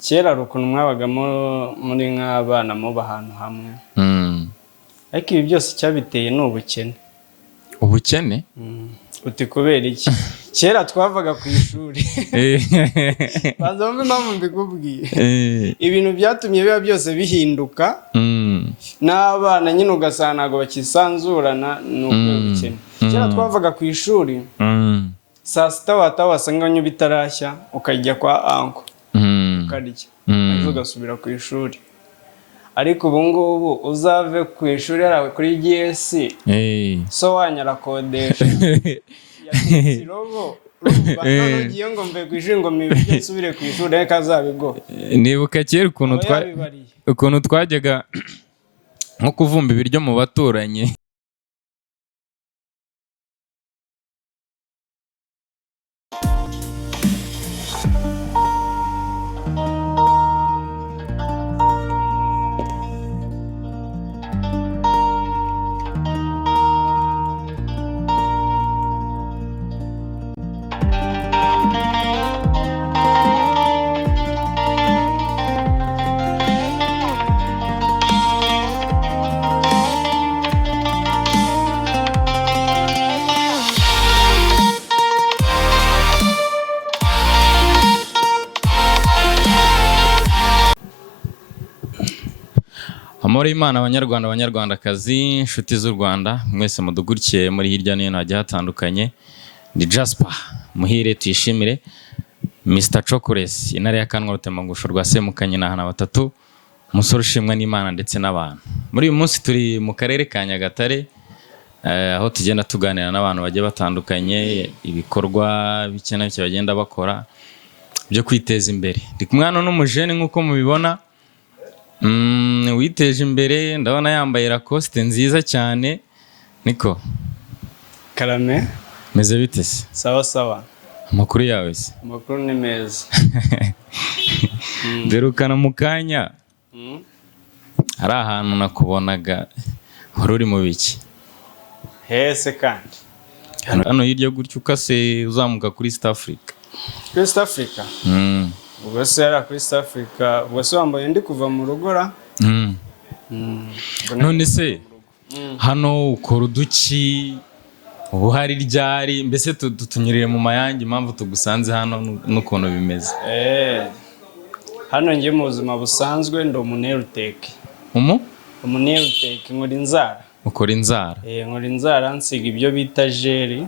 kera rukuntu mwabagamo muri nk'abana muba ahantu hamwe ariko ibi byose cyabiteye ni ubukene. Ubukene? Uti kubera iki? Kera twavaga ku ishuri baza bumva impamvu mbikubwiye. Ibintu byatumye biba byose bihinduka n'abana nyine ugasanga ntabwo bakisanzurana n'ubwo bukene. Kera twavaga ku ishuri saa sita wataha wasanga nyo bitarashya ukajya kwa anko ukarya maze ugasubira ku ishuri. Ariko ubu ngubu uzave ku ishuri yarawe kuri GS so wanyarakodesha yakirobo ugiye ngo mve ku ishuri ngo mibyo nsubire ku ishuri reka azabigo. Nibuka kera ukuntu twajyaga nko kuvumba ibiryo mu baturanyi. Amore Imana abanyarwanda abanyarwandakazi inshuti z'u Rwanda mwese mudugurikiye muri hirya no hino hagiye hatandukanye. Ndi Jasper Muhire Tuyishimire Mr Chocolate intare y'akanwa rutemangusho rwa Semukanye n'ahana batatu umusore ushimwa n'Imana ndetse n'abantu. Muri uyu munsi turi mu karere ka Nyagatare aho tugenda tuganira n'abantu bagiye batandukanye ibikorwa bike na bike bagenda bakora byo kwiteza imbere. Ndi kumwe hano n'umujene nk'uko mubibona witeje imbere ndabona yambaye Lacoste nziza cyane. Niko Karame meze bite se? Sawa sawa. Amakuru yawe se? Amakuru ni meza. Derukana mu kanya ari ahantu nakubonaga wari uri mu biki? Hese kandi hano hirya gutyo ukase uzamuka kuri East Africa. Kuri East Africa? Ubwo se yari kuri East Africa ubwo se wambaye ndi kuva mu rugora. None se hano ukora uduki ubu hari ryari mbese tunyurire mu mayange impamvu tugusanze hano n'ukuntu bimeze? Hano ngiye mu buzima busanzwe ndo umuneluteke. Umuneluteke nkora inzara. Ukora inzara? Nkora inzara nsiga ibyo bita jeri.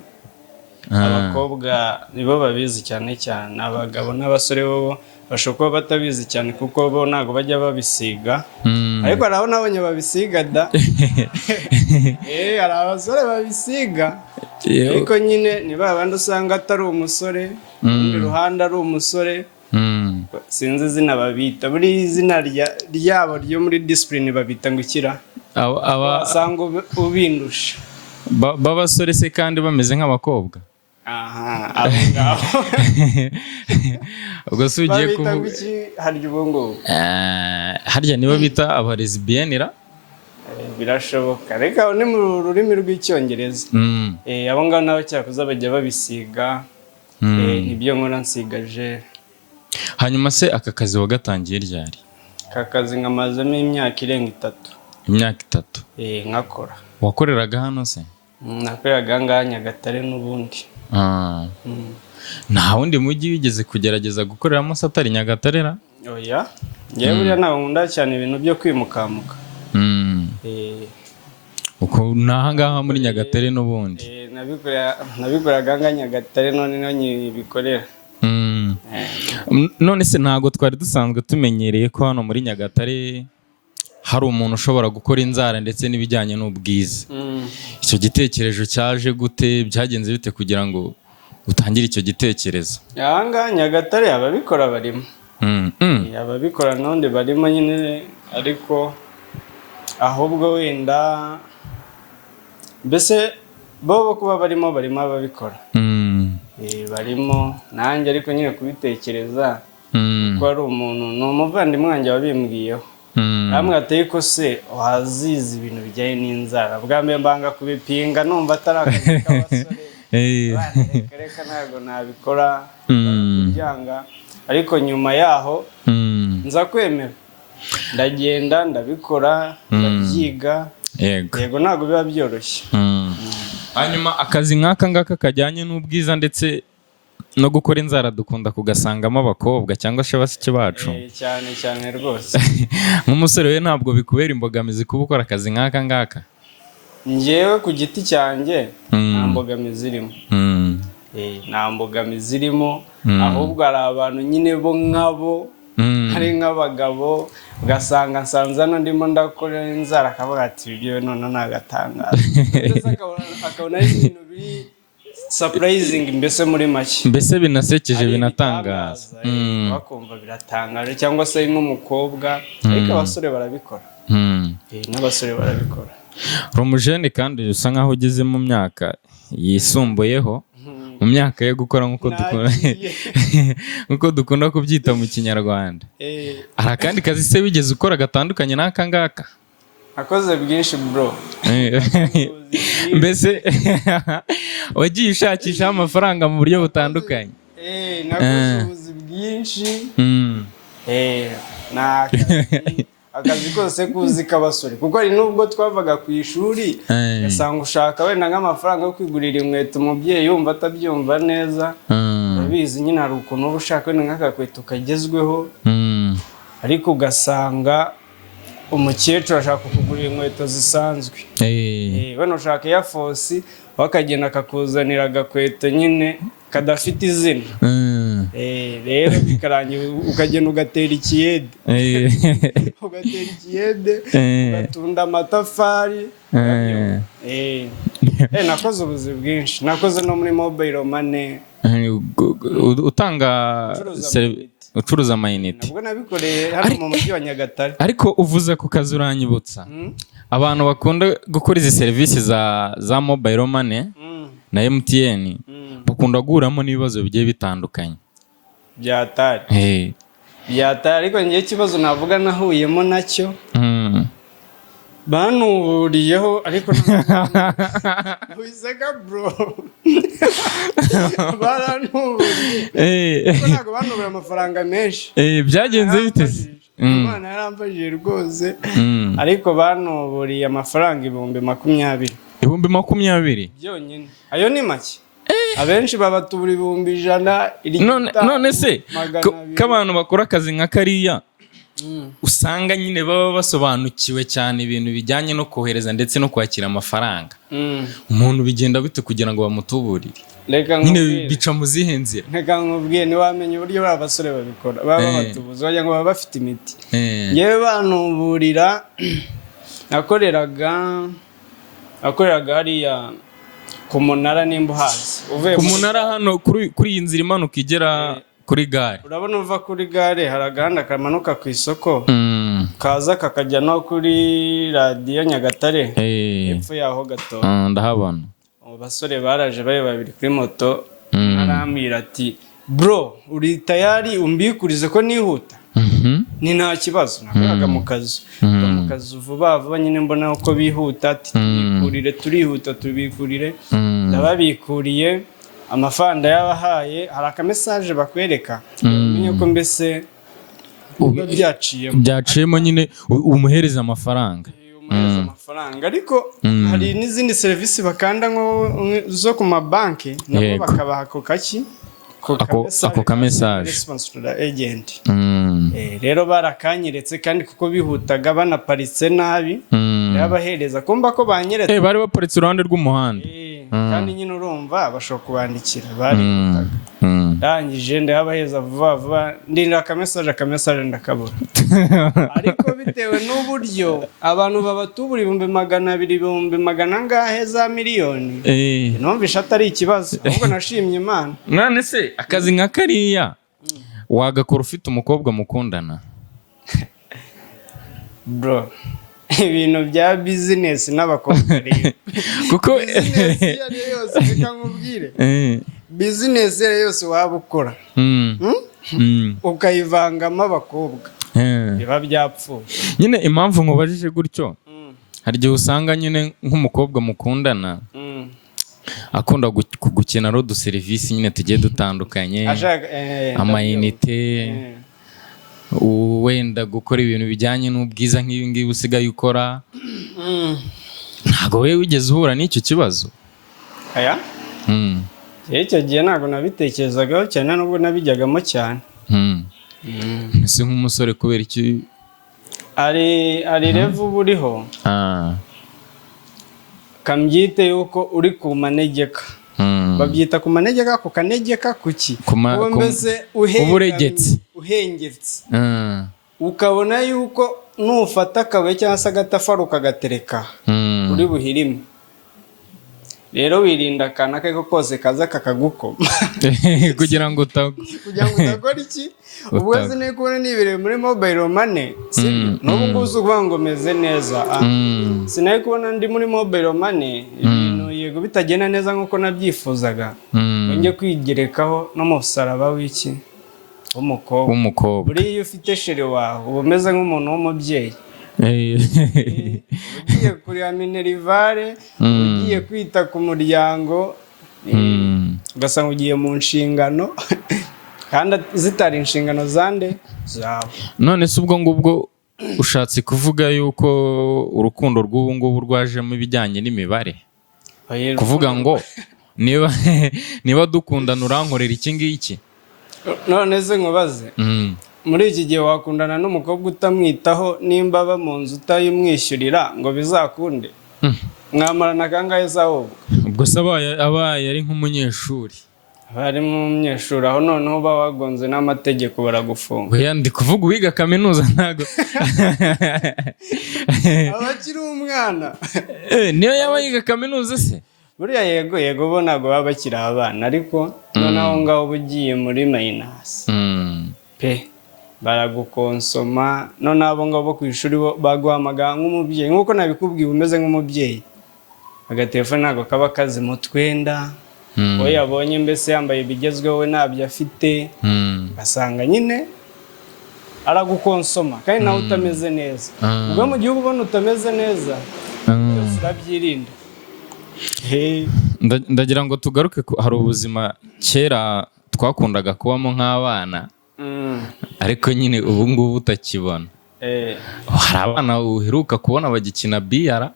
Abakobwa nibo babizi cyane cyane, abagabo n'abasore bo bashobora kuba batabizi cyane kuko bo ntago bajya babisiga. Ariko araho nabonye babisiga da. Hari abasore babisiga. Ariko nyine ni babandi usanga atari umusore undi ruhande ari umusore. Sinzi izina babita buri izina ryabo ryo muri discipline babita ngo ikira abasanga ubindusha babasore se kandi bameze nk'abakobwa. Abo ngabo ubwo se ugiye kuvuga harya ubungubu harya nibo bita aba lesbienne birashoboka reka ni mu rurimi rw'icyongereza. Abo ngabo nabo cyakuza bajya babisiga nibyo nkora nsigaje. Hanyuma se aka kazi wagatangiye ryari? Aka kazi nkamazemo imyaka irenga 3. Imyaka 3? Nkakora. Wakoreraga hano se? Nakoreraga ngaha Nyagatare n'ubundi. Nta wundi mujyi wigeze kugerageza gukoreramo se atari Nyagatare ra? Oya ngewe buriya ntabwo nkunda cyane ibintu byo kwimukamuka. Uko nahangaha muri Nyagatare n'ubundi? Nabikoraga ngaha Nyagatare none nyibikorera. None se ntago twari dusanzwe tumenyereye ko hano muri Nyagatare hari umuntu ushobora gukora inzara ndetse n'ibijyanye n'ubwiza. Icyo gitekerezo cyaje gute? Byagenze bite kugira ngo utangire icyo gitekerezo? Ahanga Nyagatare ababikora barimo. Ababikora none barimo nyine ariko ahubwo wenda mbese bo kuba barimo ababikora. Barimo nanjye ariko nyine kubitekereza ko ari umuntu n'umuvandimwe wanjye wabimbwiyeho. Namwe ateye ko se wazize ibintu bijyanye n'inzara bwa mbere mbanga kubipinga numva atari akazi k'abasore. Reka ntabwo nabikora kubyanga ariko nyuma yaho nza kwemera ndagenda ndabikora ndabyiga yego ntabwo biba byoroshye. Hanyuma akazi nk'aka ngaka kajyanye n'ubwiza ndetse no gukora inzara dukunda kugasangamo abakobwa cyangwa se bashiki bacu cyane rwose. Nk'umusore we ntabwo bikubera imbogamizi kuba ukora akazi nk'aka ngaka? Njyewe ku giti cyanjye nta mbogamizi irimo. Nta mbogamizi irimo, ahubwo hari abantu nyine bo nkabo hari nk'abagabo ugasanga nsanze hano ndimo ndakora inzara akavuga ati ibyo none nagatangaza. Akabona ari ibintu biri surprising mbese muri make. Mbese binasekeje binatangaza. Bakumva biratangaje cyangwa se nk'umukobwa ariko abasore barabikora. N'abasore barabikora. Rumujene kandi usa nkaho ugeze mu myaka yisumbuyeho, mu myaka yo gukora nk'uko dukunda kubyita mu Kinyarwanda. Hari akandi kazi se wigeze ukora gatandukanye n'aka ngaka? Nakoze byinshi bro. Mbese wagiye ushakisha amafaranga mu buryo butandukanye? Nakoze ubuzi bwinshi. Akazi kose kuzi k'abasore kuko hari nubwo twavaga ku ishuri ugasanga ushaka wenda nk'amafaranga yo kwigurira inkweto umubyeyi yumva atabyumva neza. Urabizi nyine hari ukuntu uba ushaka wenda nk'agakweto kagezweho ariko ugasanga umukecuru ashaka kukugurira inkweto zisanzwe. Wenda ushaka Air Force wakagenda akakuzanira agakweto nyine kadafite izina. Rero bikarangira ukagenda ugatera ikiyede. Ugatera ikiyede ugatunda amatafari. Nakoze ubuzi bwinshi, nakoze no muri mobile money. Ucuruza amayinite. Nabwo nabikoreye hano mu mujyi wa Nyagatare. Ariko uvuze ku kazi uranyibutsa abantu bakunda gukora izi serivisi za mobile money na MTN bakunda guhuramo n'ibibazo bigiye bitandukanye. Byatari ariko njye ikibazo navuga nahuyemo nacyo banuburiyeho ariko wiseka bro. Baranuburiye ariko ntabwo banuburiye amafaranga menshi. Byagenze bite? Imana yarambajije rwose ariko banuburiye amafaranga 20,000. 20,000 byonyine? Ayo ni make. Abenshi babatubura 100,000. None se k'abantu bakora akazi nka kariya usanga nyine baba basobanukiwe cyane ibintu bijyanye no kohereza ndetse no kwakira amafaranga, umuntu bigenda bite kugira ngo bamutuburire? Nyine bica mu zihe nzira? Reka nkubwiye ntiwamenye uburyo baba abasore babikora baba batubuza wagira ngo baba bafite imiti. Yewe banuburira nakoreraga hariya ku Munara nimba uhazi. Ku Munara hano kuri iyi nzira imanuka igera kuri gare. Urabona uva kuri gare hari agahanda kamanuka ku isoko kaza kakajya no kuri radiyo Nyagatare hepfo yaho gato. Ndahabona abasore baraje bari babiri kuri moto. Arambwira ati bro uri tayari umbikurize ko nihuta? Ni nta kibazo. Nakoraga mu kazi vuba nyine mbona uko bihuta ati tubikurire ndababikuriye amafaranga yabahaye. Hari akamesaje bakwereka umenye ko mbese byaciyemo nyine umuhereza amafaranga. Ariko hari n'izindi serivisi bakanda zo ku mabanki nabo bakabaha ako kaki ako kamesaje responsible agent. Rero barakanyeretse kandi kuko bihutaga banaparitse nabi yabahereza kumva ko banyeretse bari baparitse uruhande rw'umuhanda kandi nyine urumva bashobora kubandikira barihutaga. Ndangije ndabaheza vuba ndinda akamesaje ndakabura. Ariko bitewe n'uburyo abantu babatubura 200,000 200,000 za miliyoni numvisha atari ikibazo ahubwo nashimye Imana. None se akazi nka kariya wagakora ufite umukobwa mukundana? Bro ibintu bya business n'abakobwa rero kuko business yose reka nkubwire business yose waba ukora ukayivangamo abakobwa biba byapfuye. Nyine impamvu nkubajije gutyo hari igihe usanga nyine nk'umukobwa mukundana akunda gukina rodo serivisi nyine tugiye dutandukanye amayinite wenda gukora ibintu bijyanye n'ubwiza nk'ibi ngibi usigaye ukora, ntabwo wowe wigeze uhura n'icyo kibazo? aya icyo gihe ntabwo nabitekerezagaho cyane nubwo nabijyagamo cyane. ese nk'umusore kubera iki ari revu buriho kambyite yuko uri ku manegeka, babyita ku manegeka, ku kanegeka kuki uba mbese uhengetse ukabona yuko nufata akabuye cyangwa se agatafari ukagatereka uri buhirime. Rero wirinda akana ko kose kaza kakagukoma kugira ngo utakora iki. ubwo sinari kubona nibereye muri mobile money n'ubu ngubu uvuga ngo meze neza. Sinari kubona ndi muri mobile money ibintu yego bitagenda neza nk'uko nabyifuzaga, njye kwigerekaho n'umusaraba w'iki w'umukobwa. Buriya iyo ufite shere wawe uba umeze nk'umuntu w'umubyeyi, ugiye kureba minerivare, ugiye kwita ku muryango, ugasanga ugiye mu nshingano kandi zitari inshingano zande zawe. None se ubwo ngubwo ushatse kuvuga yuko urukundo rw'ubu ngubu rwajemo ibijyanye n'imibare, kuvuga ngo niba dukundana urankorera iki ngiki? None se nkubaze, muri iki gihe wakundana n'umukobwa utamwitaho, nimba aba mu nzu utayimwishyurira ngo bizakunde? Mwamarana kangahe se ahubwo? Ubwo se abaye ari nk'umunyeshuri, ari nk'umunyeshuri aho noneho uba wagonze n'amategeko baragufunga. Oya ndi kuvuga uwiga kaminuza ntago abakiri umwana niyo yaba yiga kaminuza se? Buriya yego bo ntabwo baba bakiri abana, ariko noneho ngaho uba ugiye muri mayinasi pe baragukonsoma. noneho abo ngabo ku ishuri baguhamagara nk'umubyeyi, nk'uko nabikubwiye umeze nk'umubyeyi. Agatelefone ntabwo kaba kazi mu twenda, we yabonye mbese yambaye ibigezweho we ntabyo afite, ugasanga nyine aragukonsoma kandi nawe utameze neza. ubwo mu gihugu ubona utameze neza urabyirinda. Ndagira ngo tugaruke, hari ubuzima kera twakundaga kubamo nk'abana, ariko nyine ubu ngubu utakibona. Hari abana uheruka kubona bagikina biyara?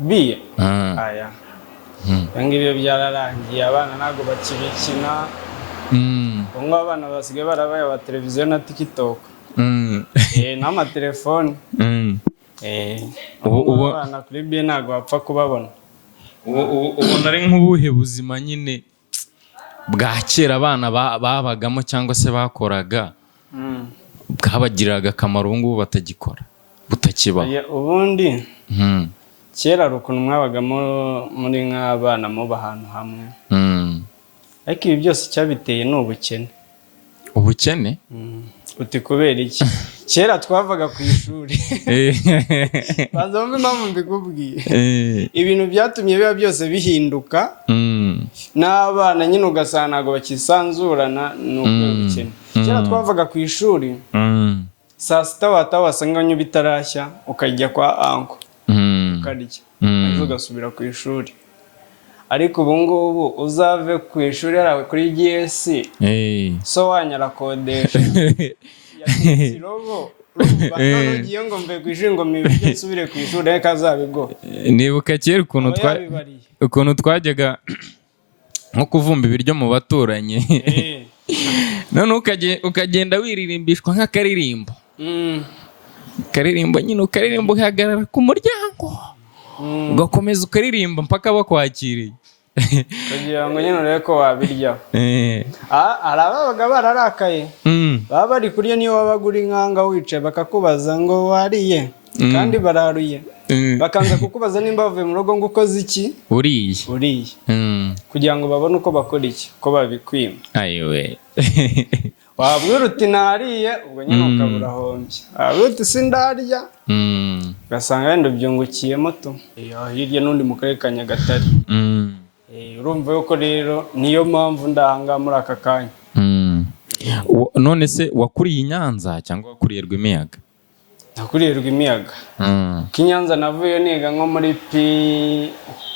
Aya ngibyo byararangiye, abana ntabwo bakibikina. Ubwo abana basigaye barabaye aba televiziyo na TikTok n'amatelefoni. ubu abana kuri biye ntabwo bapfa kubabona. ubona ari nk'ubuhe buzima nyine bwa kera abana babagamo cyangwa se bakoraga bwabagiriraga akamaro ubu ngubu batagikora, butakibaho? Ubundi kera hari ukuntu mwabagamo muri nk'abana muba ahantu hamwe, ariko ibi byose cyabiteye ni ubukene. Ubukene? Uti kubera iki? Kera twavaga ku ishuri baza wumva impamvu mbikubwiye. Ibintu byatumye biba byose bihinduka, n'abana nyine ugasanga ntabwo bakisanzurana, ni ubukene. Kera twavaga ku ishuri saa sita wataha wasanga nyuma bitarashya ukajya kwa anko ukarya, maze ugasubira ku ishuri. Ariko ubu ngubu uzave ku ishuri yarawe kuri GS so wanyarakodesha yakirogo ugiye ngo mve ku ishuri ngo mibye nsubire ku ishuri reka azabigo. Nibuka kera ukuntu twajyaga nko kuvumba ibiryo mu baturanyi none ukagenda wiririmbishwa nk'akaririmbo, nyine ukaririmba uhagarara ku muryango ugakomeza ukaririmba mpaka bakwakiriye kugira ngo nyine urebe ko wabiryaho. Hari ababaga bararakaye, baba bari kurya, niyo wabaga uri nk'ahangaha wicaye bakakubaza ngo wariye kandi bararuye, bakanza kukubaza nimba bavuye mu rugo ngo ukoze iki, uriye kugira ngo babone uko bakora iki, ko babikwima. ayiwe wabwira uti nariye, ubwo nyine ukabura hombye. wabwira uti sindarya, ugasanga wenda ubyungukiyemo tu. Hirya n'undi mu karere ka Nyagatare. Urumva yuko rero niyo mpamvu ndahanga muri aka kanya. None se wakuriye i Nyanza cyangwa wakuriye Rwimiyaga? Nakuriye Rwimiyaga. Kinyanza navuye niga nko muri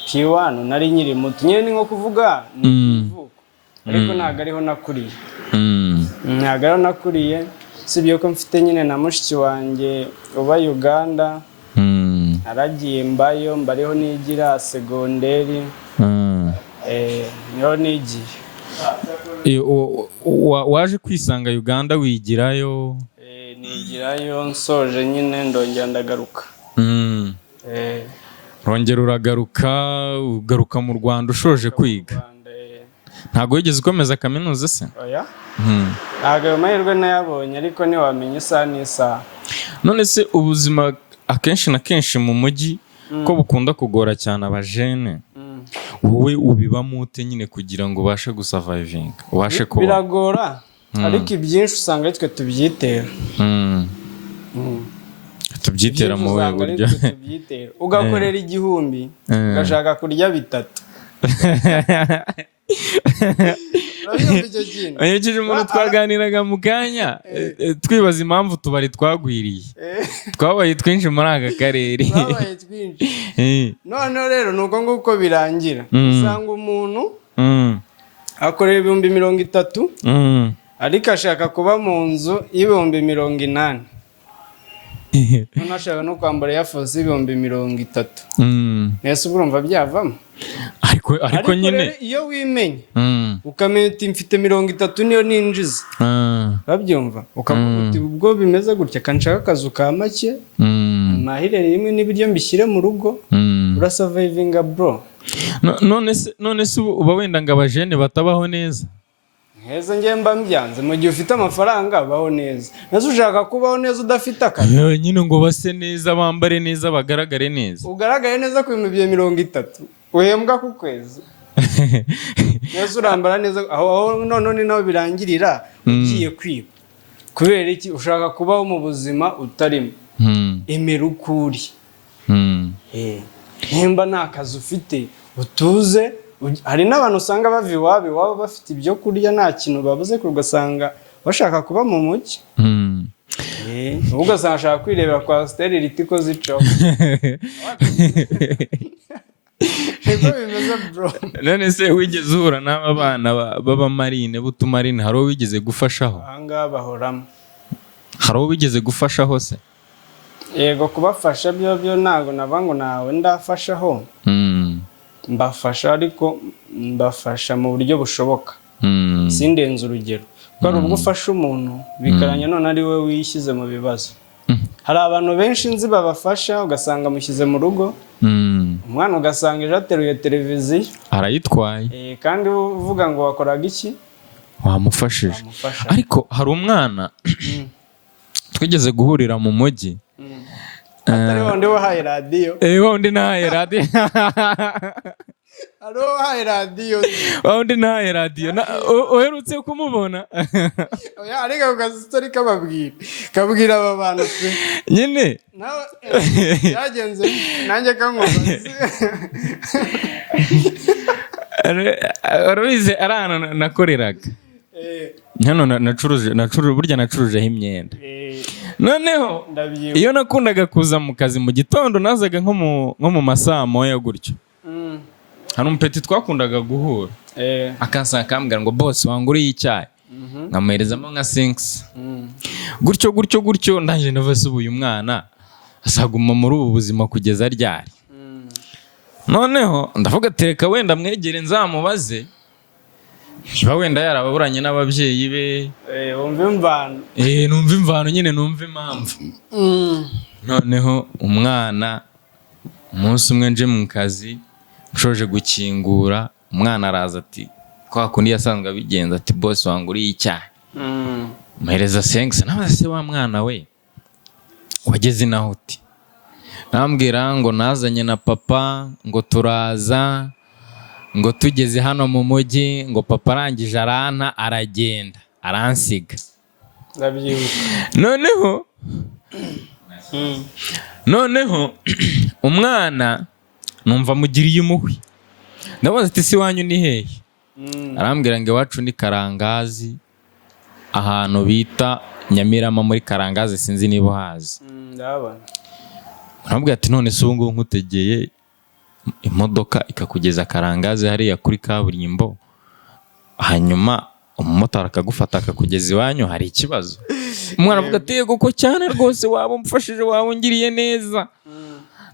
P1, nari nyiri muto. Nyine ni nko kuvuga ni ivuko, ariko ntabwo ariho nakuriye. Ntabwo ariho nakuriye, sibyo ko mfite nyine na mushiki wanjye uba Uganda, naragiye mbariho nigira segonderi, niho nigiye. Waje kwisanga Uganda wigirayo? Nigirayo nsoje nyine ndongera ndagaruka. Rongera ugaruka mu Rwanda ushoje kwiga? Ntabwo wigeze ukomeza kaminuza se? Oya, ntabwo ayo mahirwe nayabonye, ariko ntiwamenya isaha n'isaha. None se ubuzima akenshi na kenshi mu mujyi ko bukunda kugora cyane abajene, wowe ubibamo ute nyine kugira ngo ubashe gusavayivinga, ubashe kuba? Biragora, ariko ibyinshi usanga ari twe tubyitera. Tubyitera mu buhe buryo? Ugakorera 1000 ugashaka kurya 3. Urabona umuntu twaganiraga mu kanya twibaza impamvu utubari twagwiriye, twabaye twinshi muri aka karere. Noneho rero nuko nguko birangira, usanga umuntu akorera 30,000 ariko ashaka kuba mu nzu y'80,000. None ashaka no kwambara yafoze 30,000. Nese urumva byavamo? Ariko nyine iyo wimenye ukamenya uti mfite 30 niyo ninjiza, babyumva ukavuga uti ubwo bimeze gutya kanshaka akazu ka make, mahirere rimwe n'ibiryo mbishyire mu rugo, urasavayivinga bro. None se uba wenda ngo abajene batabaho neza? Heza njye mba mbyanze, mu gihe ufite amafaranga baho neza. Nase ushaka kubaho neza udafite akazi? Nyine ngo base neza, bambare neza, bagaragare neza. Ugaragare neza ku 30,000 uhembwa ku kwezi. Nase urambara neza aho none naho birangirira ugiye kwiba. Kubera iki? Ushaka kubaho mu buzima utarimo. Emera ukuri. Nimba nta kazi ufite utuze. Hari n'abantu usanga bava iwabo bafite ibyo kurya nta kintu babuze, ugasanga bashaka kuba mu mujyi. Ugasanga ashaka kwirebera kwa sterility ko zicaho. Niko bimeze bro. None se wigeze uhura n'aba bana b'abamarine b'utumarine, hari uwo wigeze gufashaho? Ahangaha bahoramo. Hari uwo wigeze gufashaho se? Yego, kubafasha byo ntabwo nava ngo nawe ndafashaho. Mbafasha, ariko mbafasha mu buryo bushoboka. Sindenze urugero. Kuko ari ubwo ufasha umuntu bikaranya none ari we wishyize mu bibazo. Hari abantu benshi nzi babafasha ugasanga mushyize mu rugo, umwana ugasanga ejo ateruye televiziyo arayitwaye, kandi uvuga ngo wakoraga iki? Wamufashije. Ariko hari umwana twigeze guhurira mu mujyi, atari wundi wahaye radiyo. Wundi nahaye radiyo. Ari wahaye radiyo. Wundi nahaye radiyo. Uherutse kumubona? Oya, ariko ku gastori kabwira aba bantu pe. Nyine nawe yagenze nanjye kankoze. Arabize arana nakoreraga. Hano nacuruje burya nacurujeho imyenda. Noneho iyo nakundaga kuza mu kazi mu gitondo, nazaga nko mu masaa moya gutyo. Hari umupeti twakundaga guhura, akansanga akambwira ngo boss wanguriye icyayi, nkamuherezamo nka 5. Gutyo ndangije ndavuze uyu mwana asaguma muri ubu buzima kugeza ryari. Noneho ndavuga tereka wenda mwegere nzamubaze niba wenda yarababuranye n'ababyeyi be. Wumva imvano. Numva imvano nyine, numva impamvu. Noneho umwana umunsi umwe nje mu kazi nshoje gukingura, umwana araza ati kwa kundi yasanzwe abigenza, ati boss wanguriye icyayi. Muhereza 5. Nawe se wa mwana we wageze naho uti? Nambwira ngo nazanye na papa, ngo turaza, ngo tugeze hano mu mujyi, ngo papa arangije aranta aragenda aransiga. Noneho umwana numva mugiriye impuhwe, ndabaza ati si wanyu ni hehe? Arambwira ngo iwacu ni Karangazi, ahantu bita Nyamirama muri Karangazi, sinzi niba uhazi. Arambwira ati none se ubu ngubu nkutegeye imodoka ikakugeza Karangazi hariya kuri kaburimbo, hanyuma umumotari akagufata akakugeza iwanyu hari ikibazo. Umwana avuga ati yego ko cyane rwose waba umfashije waba ungiriye neza.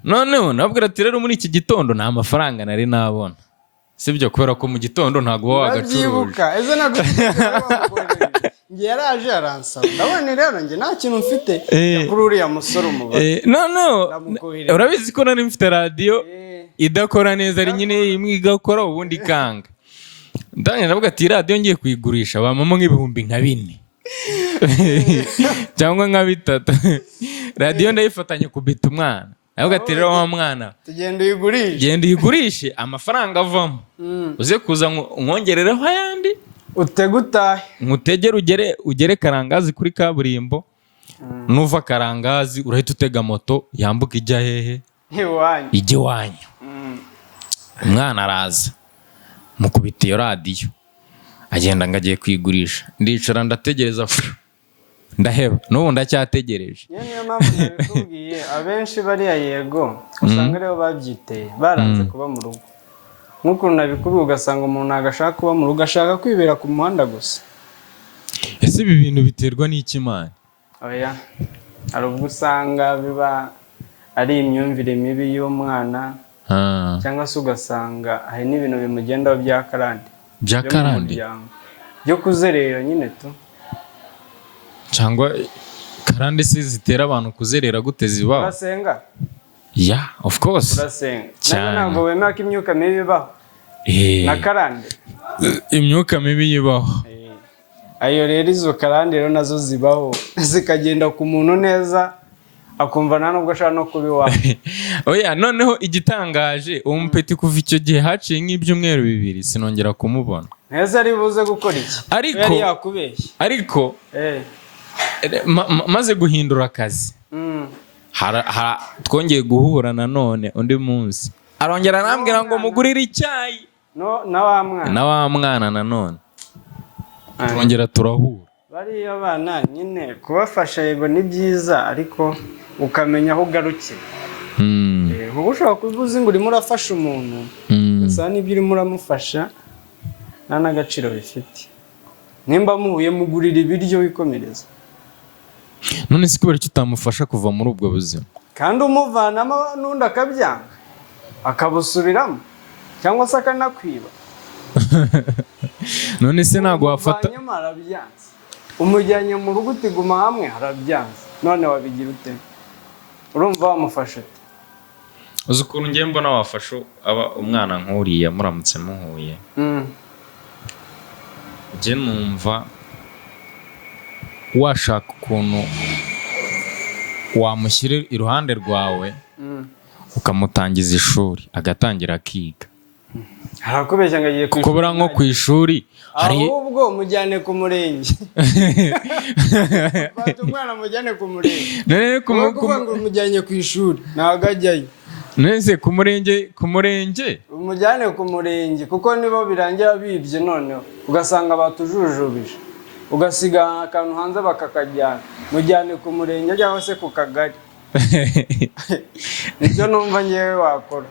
Noneho nabwira ati rero muri iki gitondo nta mafaranga nari nabona. Sibyo kubera ko mu gitondo ntago wagacuruje. Ese ngiye yaraje aransaba. Ndabona rero nge nta kintu mfite kuri uriya musore umubaza. Noneho urabizi ko nari mfite radio idakora neza ari nyine imwe igakora ubundi kanga. Ndanye ndavuga ati radio ngiye kuyigurisha bamamo nk'ibihumbi nka 4 cyangwa nka 3. Radio ndayifatanye kubita umwana. Ndavuga ati rero wa mwana genda uyigurishe amafaranga avamo. Uze kuza nkongerereho ayandi utegutahe ngutegere ugere Karangazi kuri kaburimbo. Nuva Karangazi urahita utega moto yambuka ijya hehe ijye wanyu. Umwana araza mukubita iyo radio agenda ngagiye kwigurisha. Ndicara ndategereza ndaheba n'ubu ndacyategereje. Niyo mpamvu nabikubwiye abenshi bariya yego usanga rero babyiteye baranze kuba mu rugo. Nk'uko nabikubwiye ugasanga umuntu agashaka kuba mu rugo ashaka kwibera ku muhanda gusa. Ese ibi bintu biterwa n'iki Imana? Oya hari ubwo usanga biba ari imyumvire mibi y'umwana cyangwa se ugasanga hari n'ibintu bimugendaho bya karande byo kuzerera nyine tu. Cyangwa karande se zitera abantu kuzerera gute zibaho? Urasenga? Yeah, of course. Urasenga. Ntabwo wemera ko imyuka mibi ibaho? Na karande? Imyuka mibi ibaho. Ayo rero izo karande rero nazo zibaho zikagenda ku muntu neza akumva nta nubwo ashaka no kubiwaho. Oya noneho igitangaje uwo mupeti kuva icyo gihe haciye nk'ibyumweru 2 sinongera kumubona. Neza ari buze gukora iki? Ariko yakubeshye. Ariko maze guhindura akazi twongeye guhura nanone undi munsi arongera arambwira ngo mugurire icyayi na wa mwana nanone turongera turahura. Bariya bana nyine kubafasha yego ni byiza ariko ukamenya aho ugarukira. Ubu ushobora kuvuza ngo urimo urafasha umuntu gusa n'ibyo urimo uramufasha nta n'agaciro bifite. Nimba muhuye mugurira ibiryo wikomereza. None se kubera icyo utamufasha kuva muri ubwo buzima kandi umuvanamo n'undi akabyanga akabusubiramo cyangwa se akanakwiba? None se ntabwo wafata umujyanye mu rugo utiguma hamwe harabyanze none wabigira ute? Urumva wamufasha ute? Uzi ukuntu ngiye mbona wafasha umwana nk'uriya muramutse muhuye njye numva washaka ukuntu wamushyira iruhande rwawe ukamutangiza ishuri agatangira akiga. Harakubeshya ngo agiye kuko bura nko ku ishuri ahubwo mujyane ku murenge. Bati umwana mujyane ku murenge. Kuvuga ngo mujyanye ku ishuri ntago ajyayo. Nese ku murenge umujyane ku murenge kuko nibo birangira bibye noneho ugasanga batujujubije ugasiga akantu hanze bakakajyana. Mujyane ku murenge cyangwa se ku kagari. Nicyo numva ngewe wakora.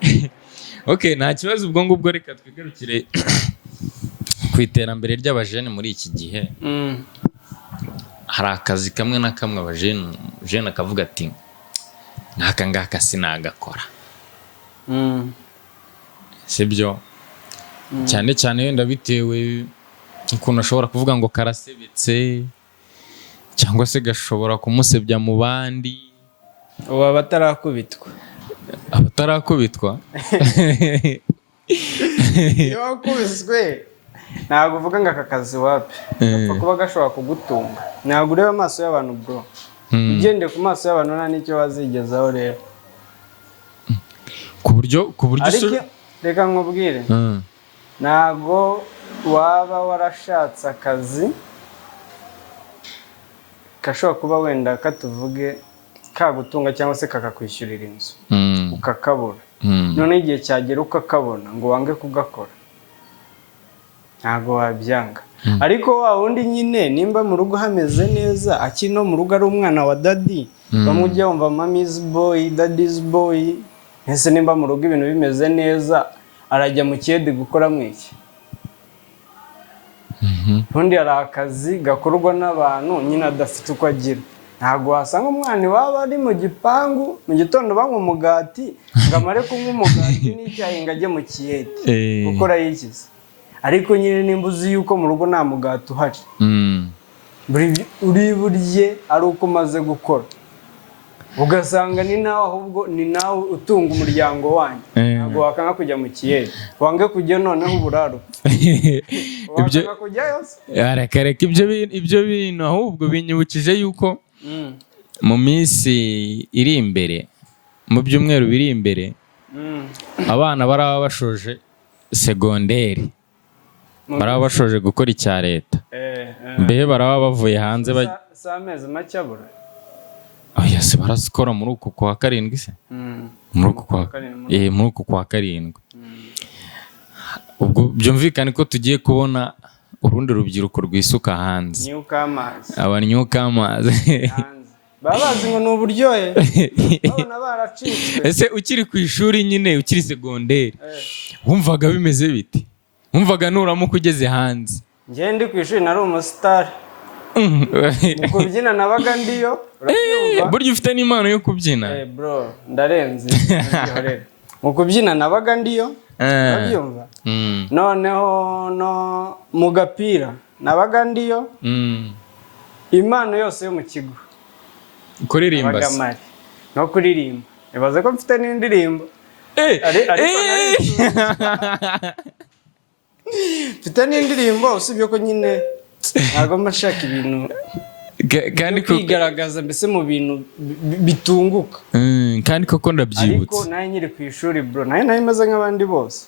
Okay, nta kibazo ubwo ngubwo reka twigarukire ku iterambere ry'abajene muri iki gihe. Hari akazi kamwe na kamwe abajene akavuga ati nkaka ngaka sinagakora. Sibyo cyane cyane wenda bitewe ukuntu ashobora kuvuga ngo karasebetse cyangwa se gashobora kumusebya mu bandi. Ubu batarakubitwa iyo wakubiswe ntabwo uvuga ngo aka kazi wapi gapfa kuba gashobora kugutunga. Ntabwo ureba amaso y'abantu bro, ugendeye ku maso y'abantu nta n'icyo wazigezaho rero. ku buryo ariko reka nkubwire ntabwo waba warashatse akazi gashobora kuba wenda katuvuge kagutunga cyangwa se kakakwishyurira inzu ukakabura none igihe cyagera ukakabona ngo wange kugakora ntabwo wabyanga. Ariko wa wundi nyine nimba mu rugo hameze neza akiri no mu rugo ari umwana wa daddy bamujya wumva mommy's boy daddy's boy. Ese nimba mu rugo ibintu bimeze neza arajya mu kiyede gukora mwiki? ubundi hari akazi gakorwa n'abantu nyine adafite uko agira. Ntabwo wasanga umwana waba ari mu gipangu mu gitondo banywa umugati ngo amare kunywa umugati n'icyayi ngo ajye mu kiyete gukora yikize. Ariko nyine nimba uzi yuko mu rugo nta mugati uhari, uri burye ari uko umaze gukora, ugasanga ni nawe ahubwo ni nawe utunga umuryango wanyu. Ntabwo wakanga kujya mu kiyete, wange kujya noneho uburaro wakanga kujyayo se. Arakareka ibyo bintu ahubwo binyibukije yuko mu minsi iri imbere, mu byumweru biri imbere, abana baraba bashoje segonderi, baraba bashoje gukora icya leta, mbe baraba bavuye hanze si amezi make abura. Oya se barazikora muri uku kwa karindwi se, muri uku kwa karindwi. Ubwo byumvikane ko tugiye kubona urundi rubyiruko rwisuka hanze, abanyuka amazi baba bazi ngo ni uburyohe babona baracitse. Ese ukiri ku ishuri nyine, ukiri segonderi, wumvaga bimeze biti? Wumvaga nuramuka ugeze hanze? Njye ndi ku ishuri nari umusitari, mu kubyina nabaga ndiyo. Burya ufite n'impano yo kubyina? Bro ndarenze. Mu kubyina nabaga ndiyo, urabyumva. Noneho no mu gapira nabaga ndiyo. Impano yose yo mu kigo kuririmba no kuririmba. Ibaze ko mfite n'indirimbo, mfite n'indirimbo, usibye ko nyine ntabwo mashaka ibintu kandi kwigaragaza mbese mu bintu bitunguka. Kandi koko ndabyibutse, ariko nawe nyiri ku ishuri bro, nawe meze nk'abandi bose.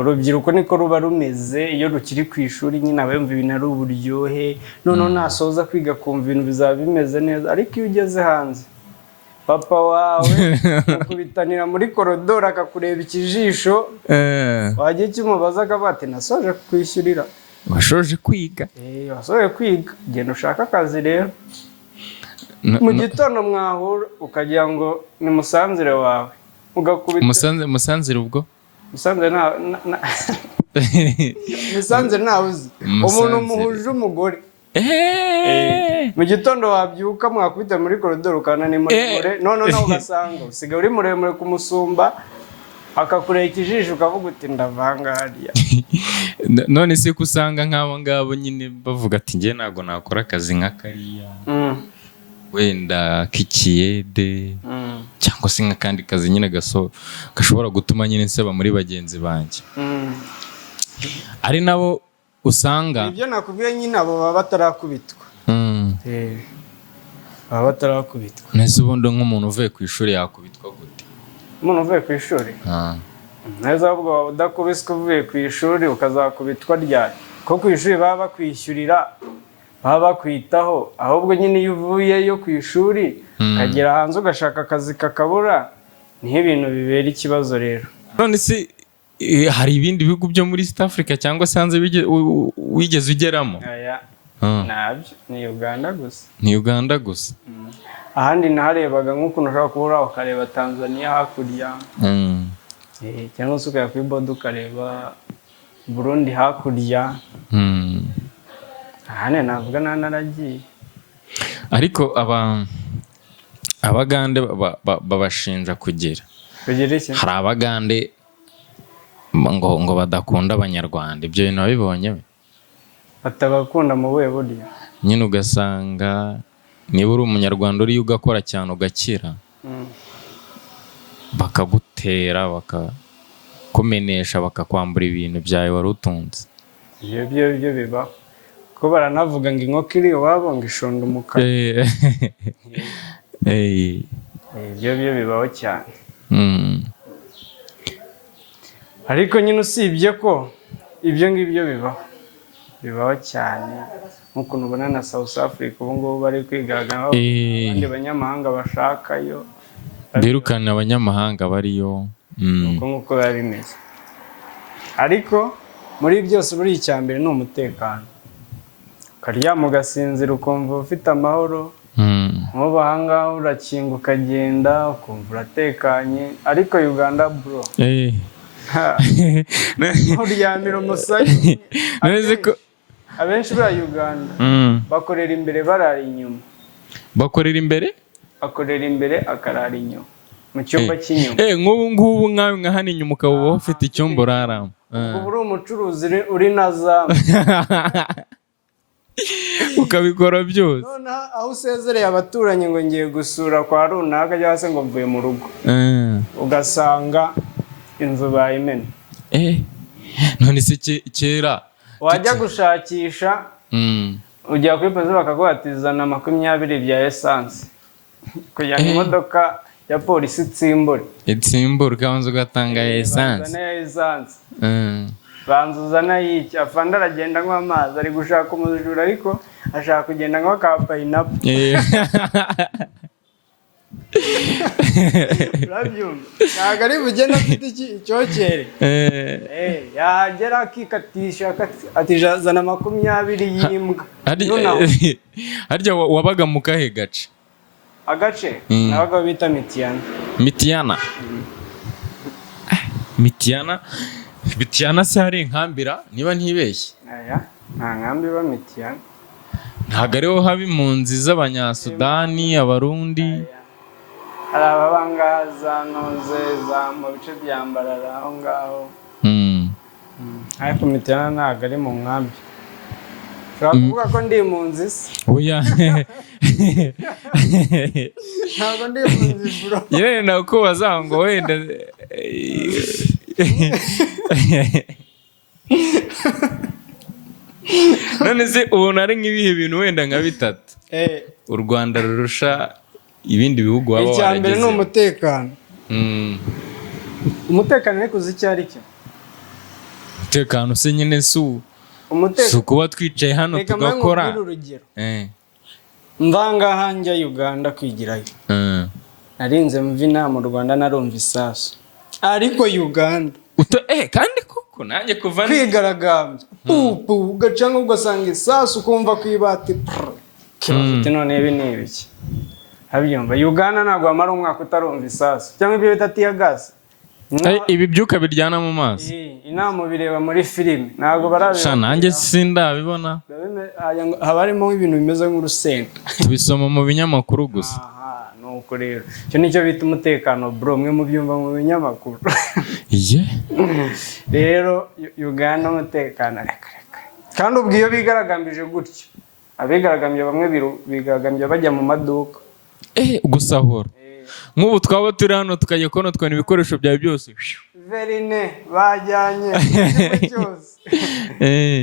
Urubyiruko niko ruba rumeze iyo rukiri ku ishuri, nyine aba yumva ibintu ari uburyohe, noneho nasoza kwiga kumva ibintu bizaba bimeze neza. Ariko iyo ugeze hanze, papa wawe akubitanira muri korodoro akakureba ikijisho, wajya ikimubaza akavuga ati nasoje kukwishyurira. Washoje kwiga? Wasoje kwiga, genda ushaka akazi rero. Mu gitondo mwahura ukagira ngo ni musanzire wawe, ugakubita musanzire. Ubwo musanzire musanzire ntawe uzi, umuntu muhuje umugore. Mu gitondo wabyuka mwakubita muri korodoro ukana ni muremure, none nawe ugasanga usigaye uri muremure kumusumba, akakureba ikijisho ukavuga uti ndavanga hariya. None se kusanga nk'abo ngabo nyine bavuga ati njye ntabwo nakora akazi nka kariya, wenda k'ikiyede cyangwa se nk'akandi kazi nyine gashobora gutuma nyine nseba muri bagenzi banjye. Ari nabo usanga ibyo nakubwiye nyine abo baba batarakubitwa. Baba batarakubitwa. Nese ubundi nk'umuntu uvuye ku ishuri yakubitwa gute? Umuntu uvuye ku ishuri neza ahubwo udakubiswe uvuye ku ishuri ukazakubitwa ryari? Ko ku ishuri baba bakwishyurira, baba bakwitaho. Ahubwo nyine iyo uvuyeyo ku ishuri ukagera hanze ugashaka akazi kakabura, niho ibintu bibera ikibazo rero. None se hari ibindi bihugu byo muri East Africa cyangwa se hanze wigeze ugeramo? Ntabyo, ni Uganda gusa. Ni Uganda gusa? Ahandi naharebaga nk'ukuntu ushobora kubura ukareba Tanzania hakurya, cyangwa se ukajya kuri boda ukareba Burundi hakurya. Ahandi navuga naragiye. Ariko abagande babashinja kugira iki? Hari abagande ngo badakunda abanyarwanda. Ibyo bintu wabibonye? Batabakunda mu buhe buryo? Nyine ugasanga niba uri umunyarwanda uriyo ugakora cyane ugakira, bakagutera, bakakumenesha, bakakwambura ibintu byawe wari utunze. Ibyo bibaho. Ko baranavuga ngo inkoko iri iwabo ngo ishonda umukara. Ibyo bibaho cyane. Ariko nyine usibye ko ibyo ngibyo bibaho cyane, nk'ukuntu ubona na South Africa ubu ngubu bari kwigaragara abandi banyamahanga bashakayo, birukana abanyamahanga bariyo. Nk'uko biba bimeze. Ariko muri byose buri icya mbere ni umutekano. Ukaryama ugasinzira ukumva ufite amahoro, nk'ubu aha ngaha urakinga ukagenda ukumva uratekanye. Ariko Uganda bro, uryamira umusaya. abenshi ba Uganda bakorera imbere barara inyuma. Bakorera imbere? Akorera imbere akarara inyuma mu cyumba cy'inyuma. Nk'ubu ngubu nkawe nka hano inyuma ukaba uba ufite icyumba uraramo. Ubu uri umucuruzi uri na zamu. Ukabikora byose. Noneho aho usezereye abaturanyi ngo ngiye gusura kwa runaka cyangwa se ngo mvuye mu rugo, ugasanga inzu bayimena. None se kera wajya gushakisha ujya kuri polisi bakaguhatizana 20 bya essence kugira ngo imodoka ya polisi itsimbure ukabanza ugatanga essence. Banzuzana y'iki afande aragenda anywa amazi ari gushaka umujura ariko ashaka kugenda anywa ka pineapple. Urabyumva ntabwo ari bugenda afite icyokere. Yagera akikatisha ati zana 20 y'imbwa. Harya wabaga mu kahe gace? Agace nabaga bita Mitiana se hari inkambira niba ntibeshye? Nta nkambi iba Mitiana. Ntabwo ariho haba impunzi z'Abanyasudani, Abarundi? Hari ababanga za Noze za mu bice bya Mbarara aho ngaho. Ariko Mitiana ntabwo ari mu nkambi. Ushobora kuvuga ko ndi impunzi se? Oya. Ntabwo ndi impunzi bro. Yewe nakubaza ngo wenda none se ubona ari nk'ibihe bintu wenda nka bitatu u Rwanda rurusha ibindi bihugu waba waragize? Icyambere ni umutekano. Umutekano ariko uzi icyo ari cyo? Umutekano se nyine si ukuba twicaye hano tugakora. Mvanga njya Uganda kwigirayo, narinze mvina mu Rwanda narumva isasu, ariko Uganda kandi koko nanjye kuva kwigaragambya ugacanga ugasanga isasu ukumva kwibati kibafite. None ibi ni ibiki? Habyumva Uganda ntabwo wamara umwaka utarumva isasu cyangwa ibyo bitatiye gaze. Ibi byuka biryana mu maso inama bireba muri filime ntabwo barabibona. Nanjye sindabibona. Haba harimo ibintu bimeze nk'urusenda tubisoma mu binyamakuru gusa. Nuko rero icyo nicyo bita umutekano bro, mwe mubyumva mu binyamakuru. Rero Uganda umutekano reka kandi ubwo iyo bigaragambije gutyo, abigaragambye bamwe bigaragambye bajya mu maduka gusahura. Nk'ubu twaba turi hano tukajya kubona twabona ibikoresho byawe byose verine bajyanye cyose.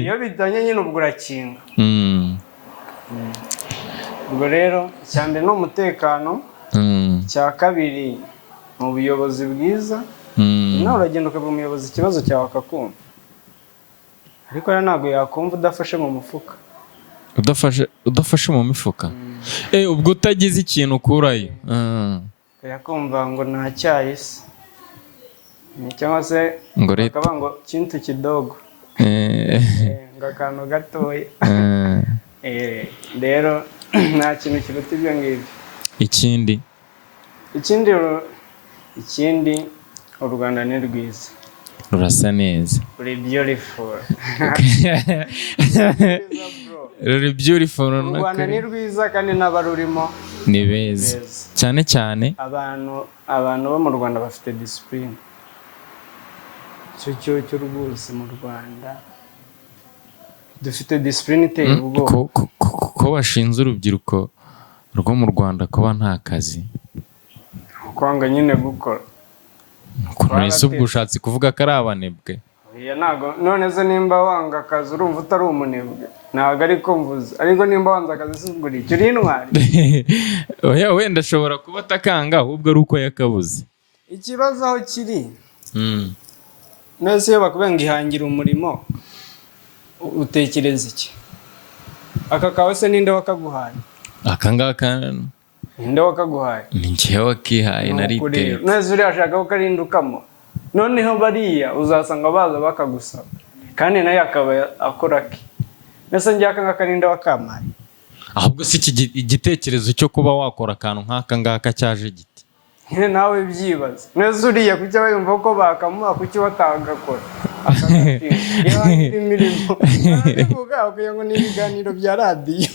Iyo bitanye nyine ubwo urakinga. Ubwo rero icyambere ni umutekano, icya kabiri mu buyobozi bwiza. Nawe uragenda ukavuga umuyobozi ikibazo cyawe akakumva, ariko rero ntabwo yakumva udafashe mu mufuka. Udafashe mu mifuka? Ubwo utagize ikintu ukurayo yakumva ngo nta cyayi se, cyangwa se bakaba ngo kintu kidogo, ngo akantu gatoya. Rero nta kintu kiruta ibyo ngibyo. Ikindi u Rwanda ni rwiza, rurasa neza, uri beautiful. Ruri beautiful. U Rwanda ni rwiza kandi n'abarurimo ni beza cyane cyane. Abantu bo mu Rwanda bafite discipline. Cyo rwose mu Rwanda dufite discipline iteye ubwoba. Ko bashinze urubyiruko rwo mu Rwanda kuba nta kazi, kwanga nyine gukora. Nese ubwo ushatse kuvuga ko ari abanebwe? None se nimba wanga akazi urumva utari umunebwe? Ntabwo ariko mvuze, ariko nimba wanze akazi sugura icyo uri intwari. Wenda ashobora kuba atakanga ahubwo ari uko yakabuze. Ikibazo aho kiri, nese iyo bakubwira ngo ihangira umurimo utekereza iki? Aka kawe se ninde wakaguhaye? Aka ngaka ninde wakaguhaye? Ni njyewe wakihaye nariteye. Nese uriya ashaka ko karindukamo, noneho bariya uzasanga baza bakagusaba kandi nayo akaba akora ki. Nese njye aka ngaka ninde wakamaye? Ahubwo si igitekerezo cyo kuba wakora akantu nk'aka ngaka cyaje giti? Nawe byibaza. Nese uriya kuki aba yumva ko bakamuha kuki watagakora? yihangira imirimo bivuga kugira ngo ni ibiganiro bya radiyo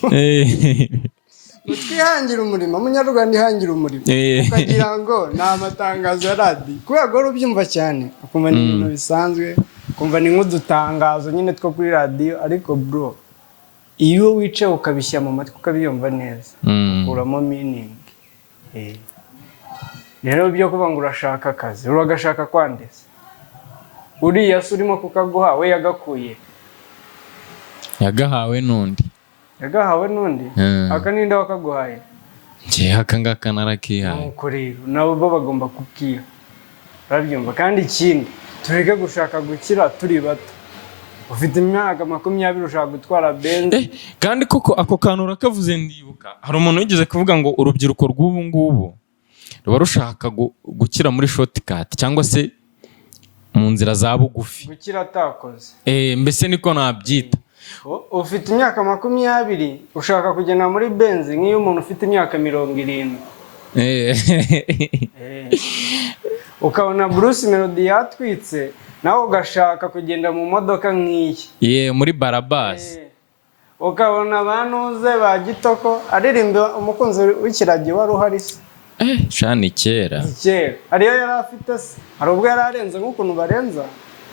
twihangira umurimo umunyarwanda ihangira umurimo ukagira ngo ni amatangazo ya radiyo kubera ko ubyumva cyane ukumva ni ibintu bisanzwe ukumva ni nk'udutangazo nyine two kuri radiyo ariko bro iyo wicaye ukabishyira mu matwi ukabiyumva neza ukuramo meaning. Rero byo kuvuga ngo urashaka akazi uragashaka kwandese uriya se urimo kukaguha we yagakuye yagahawe n'undi aka ninde wakaguhaye njye aka ngaka narakihaye nuko rero nabo bo bagomba kukiha urabyumva kandi ikindi tureke gushaka gukira turi bato ufite imyaka 20 ushaka gutwara benzi kandi koko ako kantu urakavuze ndibuka hari umuntu wigeze kuvuga ngo urubyiruko rw'ubu ngubu ruba rushaka gukira muri shortcut cyangwa se mu nzira za bugufi gukira atakoze mbese niko nabyita ufite imyaka 20 ushaka kugenda muri benzi nk'iyo umuntu ufite imyaka 70 ukabona Bruce Melody yatwitse nawe ugashaka kugenda mu modoka nk'iyi muri barabasi ukabona abantuze ba Gitoko aririmba umukunzi w'ikiragi wari uhari se shani kera ariyo yari afite se hari ubwo yari arenze nk'ukuntu barenza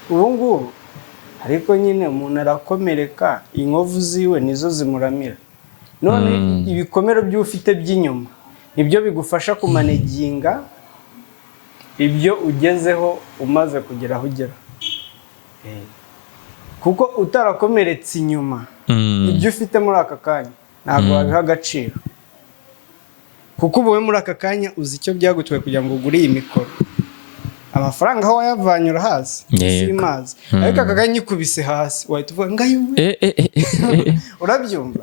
ubu ngubu ariko nyine umuntu arakomereka inkovu ziwe nizo zimuramira none ibikomero by'ufite by'inyuma nibyo bigufasha kumaneginga ibyo ugezeho umaze kugera aho ugera kuko utarakomeretse inyuma ibyo ufite muri aka kanya ntabwo wabiha agaciro kuko ubuwe muri aka kanya uzi icyo byagutwaye kugira ngo ugure iyi mikoro amafaranga aho wayavanye urahazi si mazi ariko aka kanya ikubise hasi wahita uvuga ngo ayuwe urabyumva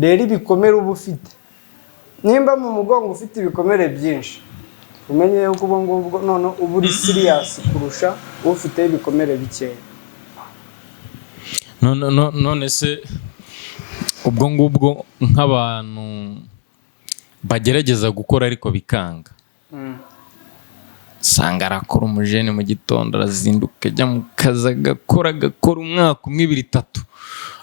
rero ibikomere uba ufite nimba mu mugongo ufite ibikomere byinshi umenye yuko ubu ngubwo none uba uri serious kurusha ufite ibikomere bikeya none se ubwo ngubwo nk'abantu bagerageza gukora ariko bikanga sanga arakora umujene mu gitondo arazinduka ajya mu kazi agakora umwaka 2, 2, 3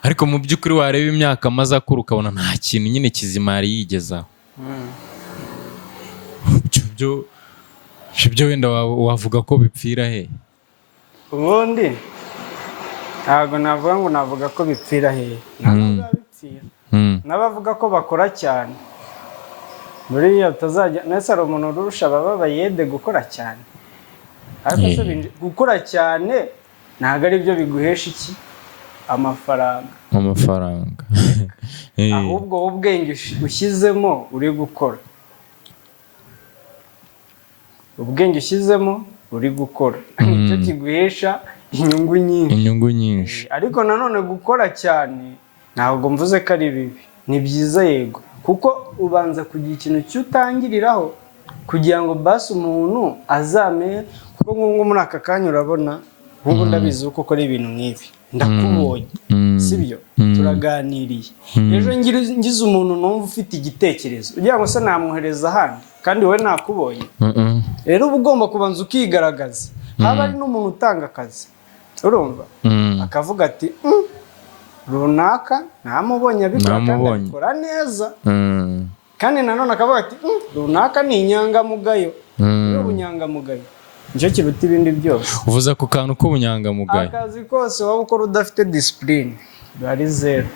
ariko mu by'ukuri wareba imyaka amaze akora ukabona nta kintu nyine kizima yari yigezaho ibyo wenda wavuga ko bipfira he ubundi ntabwo navuga ko bipfira he n'abavuga ko bakora cyane buriya utazajya nese ari umuntu urusha ababa yede gukora cyane ariko se gukora cyane ntabwo ari byo biguhesha iki amafaranga ahubwo ubwenge ushyizemo uri gukora nicyo kiguhesha inyungu nyinshi ariko nanone gukora cyane ntabwo mvuze ko ari bibi ni byiza yego kuko ubanza kugira ikintu cy'utangiriraho kugira ngo basi umuntu azamenye kuko nk'ubu muri aka kanya urabona nk'ubu ndabizi uko ukora ibintu nk'ibi ndakubonye sibyo turaganiriye ejo ngize umuntu numva ufite igitekerezo ugira ngo se namwohereza ahandi kandi wowe nakubonye rero uba ugomba kubanza ukigaragaza haba ari n'umuntu utanga akazi urumva akavuga ati runaka namubonye abikora kandi abikora neza kandi nanone akavuga ati runaka ni inyangamugayo ubunyangamugayo nicyo kiruta ibindi byose uvuze ku kantu k'ubunyangamugayo akazi kose waba ukora udafite disipurine ari zero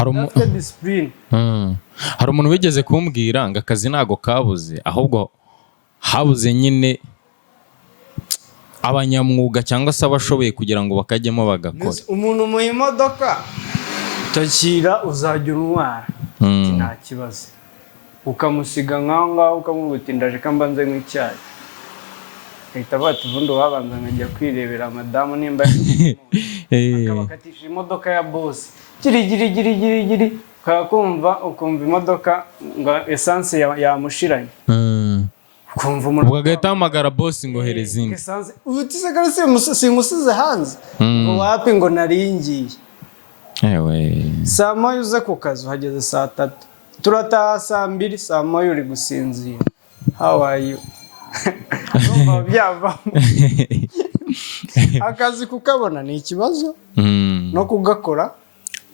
udafite disipurine hari umuntu wigeze kumbwira ngo akazi ntago kabuze ahubwo habuze nyine abanyamwuga cyangwa se abashoboye kugira ngo bakajyemo bagakora umuntu mu imodoka utakira uzajya unwara nta kibazo ukamusiga nk'aho ngaho ukamubwira uti ndaje ko mbanze nk'icyayi ahita avuga ati ubundi wabanza nkajya kwirebera madamu nimba akabakatisha imodoka ya bosi giri ukumva imodoka ngo esanse yamushiranye ubwo agahita ahamagara bosi ngo hereza indi utisigara simusize hanze ngo wapi ngo naringiye saa moya uze ku kazi uhageze saa 3 turataha saa 2 saa moya uri gusinzira how are you byavamo akazi kukabona ni ikibazo no kugakora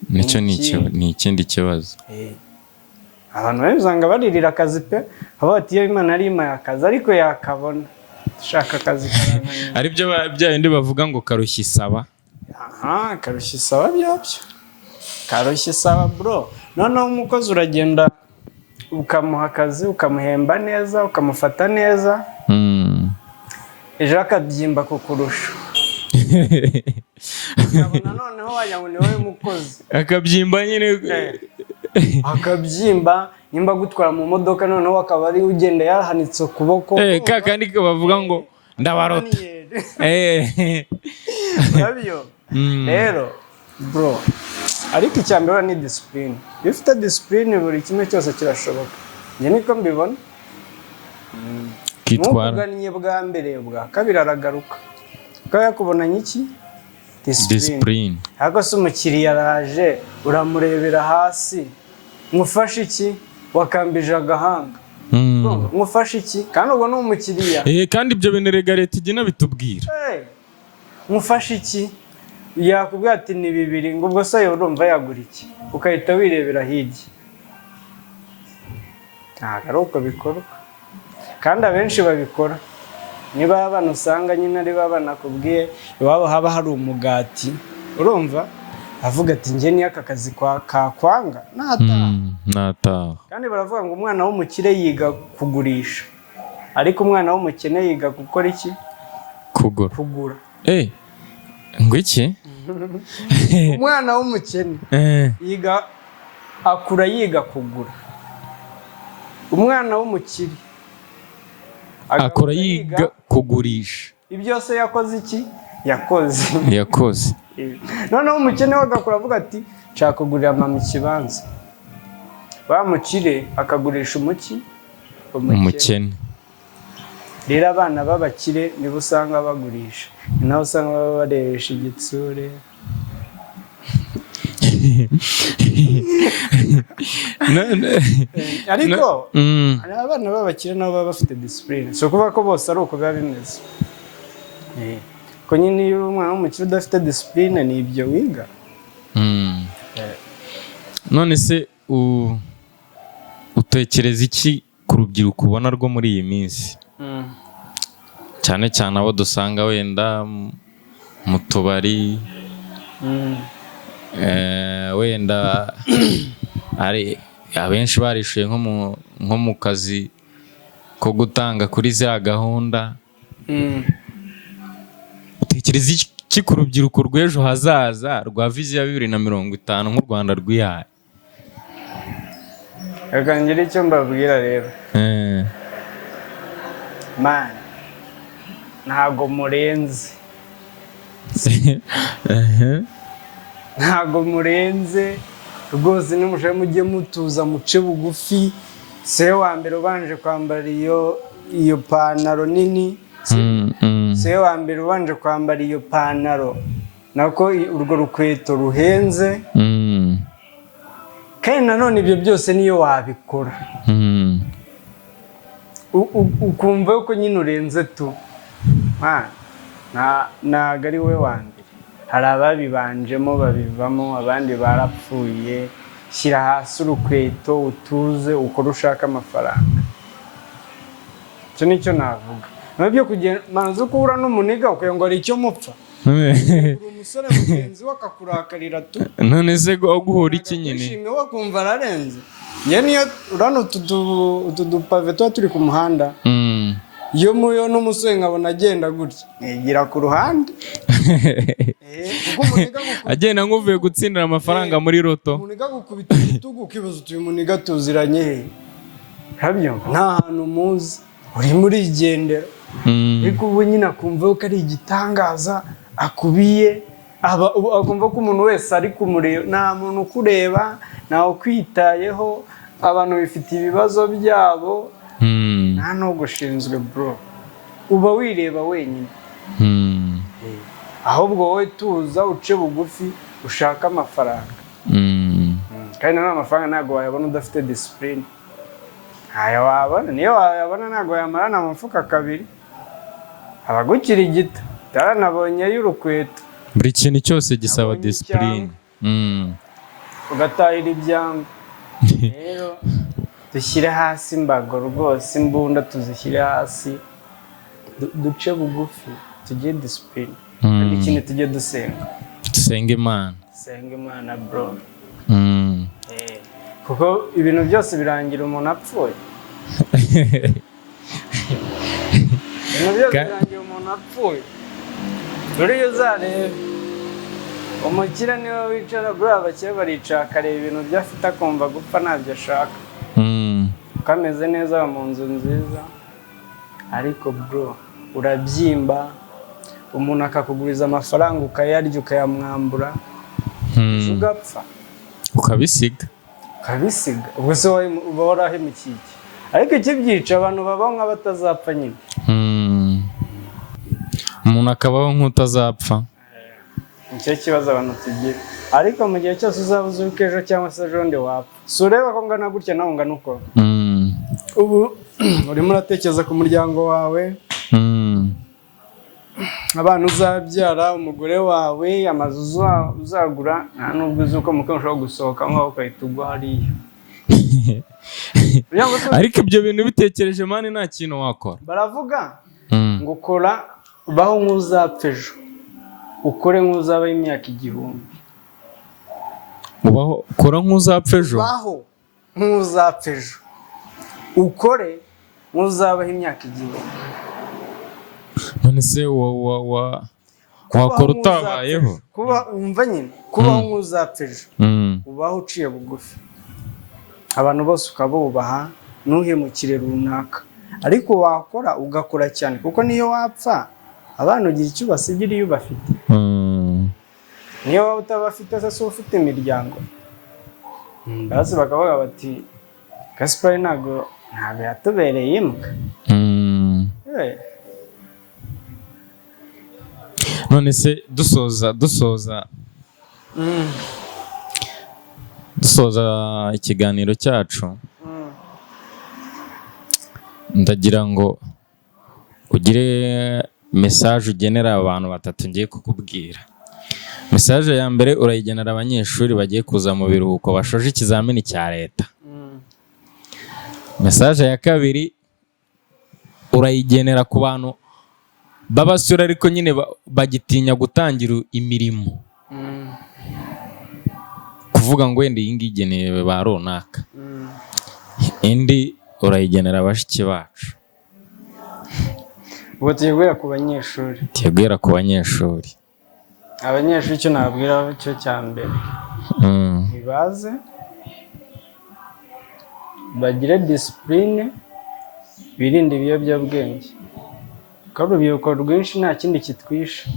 nicyo ni ikindi kibazo. Abantu benshi usanga baririra akazi pe, aho bati iyo Imana ari impaye akazi ariko yakabona, dushaka akazi karananiye. Ari byo bya bindi bavuga ngo karushya isaba. Karushya isaba byabyo, karushya isaba bro. Noneho umukozi uragenda ukamuha akazi, ukamuhemba neza, ukamufata neza, ejo akabyimba kukurusha. Ukabona noneho wagira ngo ni wowe mukozi. Akabyimba nyine. Akabyimba nimba gutwara mu modoka noneho akaba ari ugenda yahanitse ukuboko. Kandi bavuga ngo ndabarota. Urabyo? Rero bro, ariko icyambere ni discipline. Iyo ufite discipline buri kimwe cyose kirashoboka. Njye niko mbibona. Kitwara. Mugannye bwa mbere bwa kabiri aragaruka. Yakubonanye iki? Discipline. Ariko se umukiriya araje uramurebera hasi, mufashe iki? Wakambije agahanga. Mufashe iki? Kandi ubwo ni umukiriya. Kandi ibyo bintu rega leta igena bitubwira. Mufashe iki? Yakubwira ati ni 2 ngo ubwo se urumva yagura iki? Ukahita wirebera hirya. Ntabwo ari uko bikorwa. Kandi abenshi babikora. Niba abana usanga nyine ari babana kubwiye iwabo haba hari umugati, urumva avuga ati njye ni aka kazi kwanga nataha. Kandi baravuga ngo umwana w'umukire yiga kugurisha, ariko umwana w'umukene yiga gukora iki? Kugura. Ngo iki? Umwana w'umukene akura yiga kugura. Umwana w'umukire akora yiga kugurisha. Ibyo se yakoze iki? Yakoze. Noneho umukene we agakura avuga ati nshaka kugurira mama ikibanza. Wa mukire akagurisha umukene. Rero abana b'abakire nibo usanga bagurisha, naho usanga babaresha igitsure. Ariko abana b'abakire nabo baba bafite discipline. So kuvuga ko bose ari uko biba bimeze. Ko nyine iyo umwana w'umukire udafite discipline ni ibyo wiga. None se utekereza iki ku rubyiruko ubona rwo muri iyi minsi? Cyane cyane abo dusanga wenda mu tubari, wenda ari abenshi barishuye nko mu kazi ko gutanga kuri za gahunda. Utekereza iki ku rubyiruko rw'ejo hazaza rwa viziyo 2050 nk'u Rwanda rwihaye? Reka ngire icyo mbabwira rero. Man, ntago murenze. Ntago murenze rwose, nimushaje mujye mutuza muce bugufi. Se wa mbere ubanje kwambara iyo pantaro nini, se wa mbere ubanje kwambara iyo pantaro nako urwo rukweto ruhenze. Kandi nanone ibyo byose niyo wabikora ukumva yuko nyine urenze tu. Ntago ari we wa mbere, hari ababibanjemo babivamo, abandi barapfuye. Shyira hasi urukweto utuze ukora ushaka amafaranga. Icyo nicyo navuga. Nabyo kugenda manzo kuhura n'umuniga ukayongo ari icyo mupfa. Umusore mugenzi we akakurakarira tu. None se guhura iki nyine? Ishimwe wo kumva ararenze. Ye niyo urano utudupave tuba turi ku muhanda. Iyo muyo n'umusore nkabona agenda gutya, nigira ku ruhande. Agenda nk'uvuye gutsindira amafaranga muri roto. Umuniga gukubita igitugu ukibaza uti uyu muniga tuziranye he? Habyo nta hantu muzi, uri muri igendera. Ariko ubu nyine akumva ko ari igitangaza akubiye, akumva ko umuntu wese ari kumureba, nta muntu ukureba, ntawe ukwitayeho, abantu bifite ibibazo byabo. Nta n'ubwo ushinzwe bro, uba wireba wenyine. Ahubwo wowe tuza uce bugufi ushaka amafaranga. Kandi nta amafaranga ntabwo wayabona udafite discipline. Aya wabona, niyo wayabona ntabwo yamarana amafuka 2. Abagukira igita. nabonye y'urukweto buri kintu cyose gisaba disipurine. ugatahira ibyangwa rero dushyire hasi imbago rwose, imbunda tuzishyire hasi, duce bugufi, tujye disipurine, kandi ikindi tujye dusenga, dusenge Imana bro. Kuko ibintu byose birangira umuntu apfuye. Ibintu byose birangira umuntu apfuye. Uriya uzarebe umukire niwe wicara, buriya abakire baricara akareba ibintu byo afite akumva gupfa ntabyo ashaka. Ukameze neza mu nzu nziza, ariko bro urabyimba, umuntu akakuguriza amafaranga ukayarya ukayamwambura, ugapfa ukabisiga. Ubwo se uba warahemukiye iki? Ariko ikibyica abantu babaho nk'abatazapfa nyine. Umuntu akabaho nk'utazapfa. Nicyo kibazo abantu tugira. Ariko mu gihe cyose uzaba uzi ko ejo cyangwa se ejo ndi wapfa, si ureba ko ngana gutya nawe ungana uko. Ubu urimo uratekereza ku muryango wawe, abana uzabyara, umugore wawe, amazu uzagura, nta nubwo uzi uko muko ushobora gusohoka nk'aho ukahita ugwa hariya. Ariko ibyo bintu bitekereje mani nta kintu wakora. Baravuga ngo baho nk'uzapfa ejo, ukore nk'uzabaho imyaka 1000. Ukora nk'uzapfa ejo? Baho nk'uzapfa ejo, ukore nk'uzabaho imyaka 1000. None se wakora utabayeho? Umva nyine, kubaho nk'uzapfa ejo, ubaho uciye bugufi, abantu bose ukabubaha, ntuhemukire runaka, ariko wakora ugakora cyane, kuko niyo wapfa abantu ugira icyo ubasigira iyo ubafite. Niyo waba utabafite se ufite imiryango, basi bakavuga bati Gaspard ntabwo yatubereye imbwa. None se dusoza ikiganiro cyacu, ndagira ngo ugire message ugenera abantu 3 ngiye kukubwira. Message ya mbere urayigenera abanyeshuri bagiye kuza mu biruhuko bashoje ikizamini cya leta. Message ya kabiri urayigenera ku bantu babasura ariko nyine bagitinya gutangira imirimo, kuvuga ngo wenda iyi ngiyi igenewe ba runaka. Indi urayigenera bashiki bacu. Ubwo tuyibwira ku banyeshuri. Abanyeshuri icyo nababwira cyo cya mbere, bibaze bagire disipurine, birinde ibiyobyabwenge. Kandi urubyiruko rwinshi nta kindi kitwisha.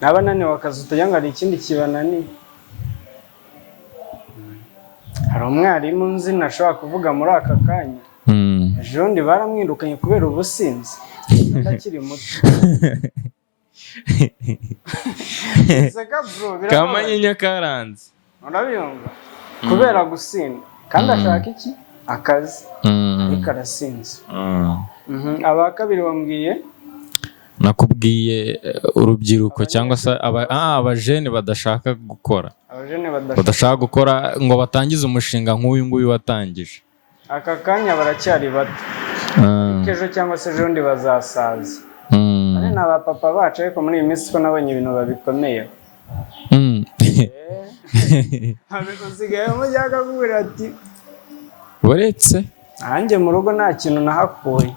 N'abananiwe akazi utagira ngo hari ikindi kibananiye. Hari umwarimu nzi ntashobora kuvuga muri aka kanya, ejo bundi baramwirukanye kubera ubusinzi, atakiri muto. Kamanyinya karanze, urabiyumva, kubera gusinda, kandi ashaka iki? Akazi, ariko arasinze. Aba kabiri wambwiye? Nakubwiye urubyiruko cyangwa se abajene badashaka gukora. Badashaka gukora ngo batangize umushinga nk'uyu nguyu watangije. Aka kanya baracyari bato, ejo cyangwa se ejo ndi bazasaza. Ari n'abapapa bacu, ariko muri iyi minsi ko nabonye ibintu babikomeye. Usigaye umujyaga akubwira ati uretse nanjye mu rugo nta kintu nahakuye.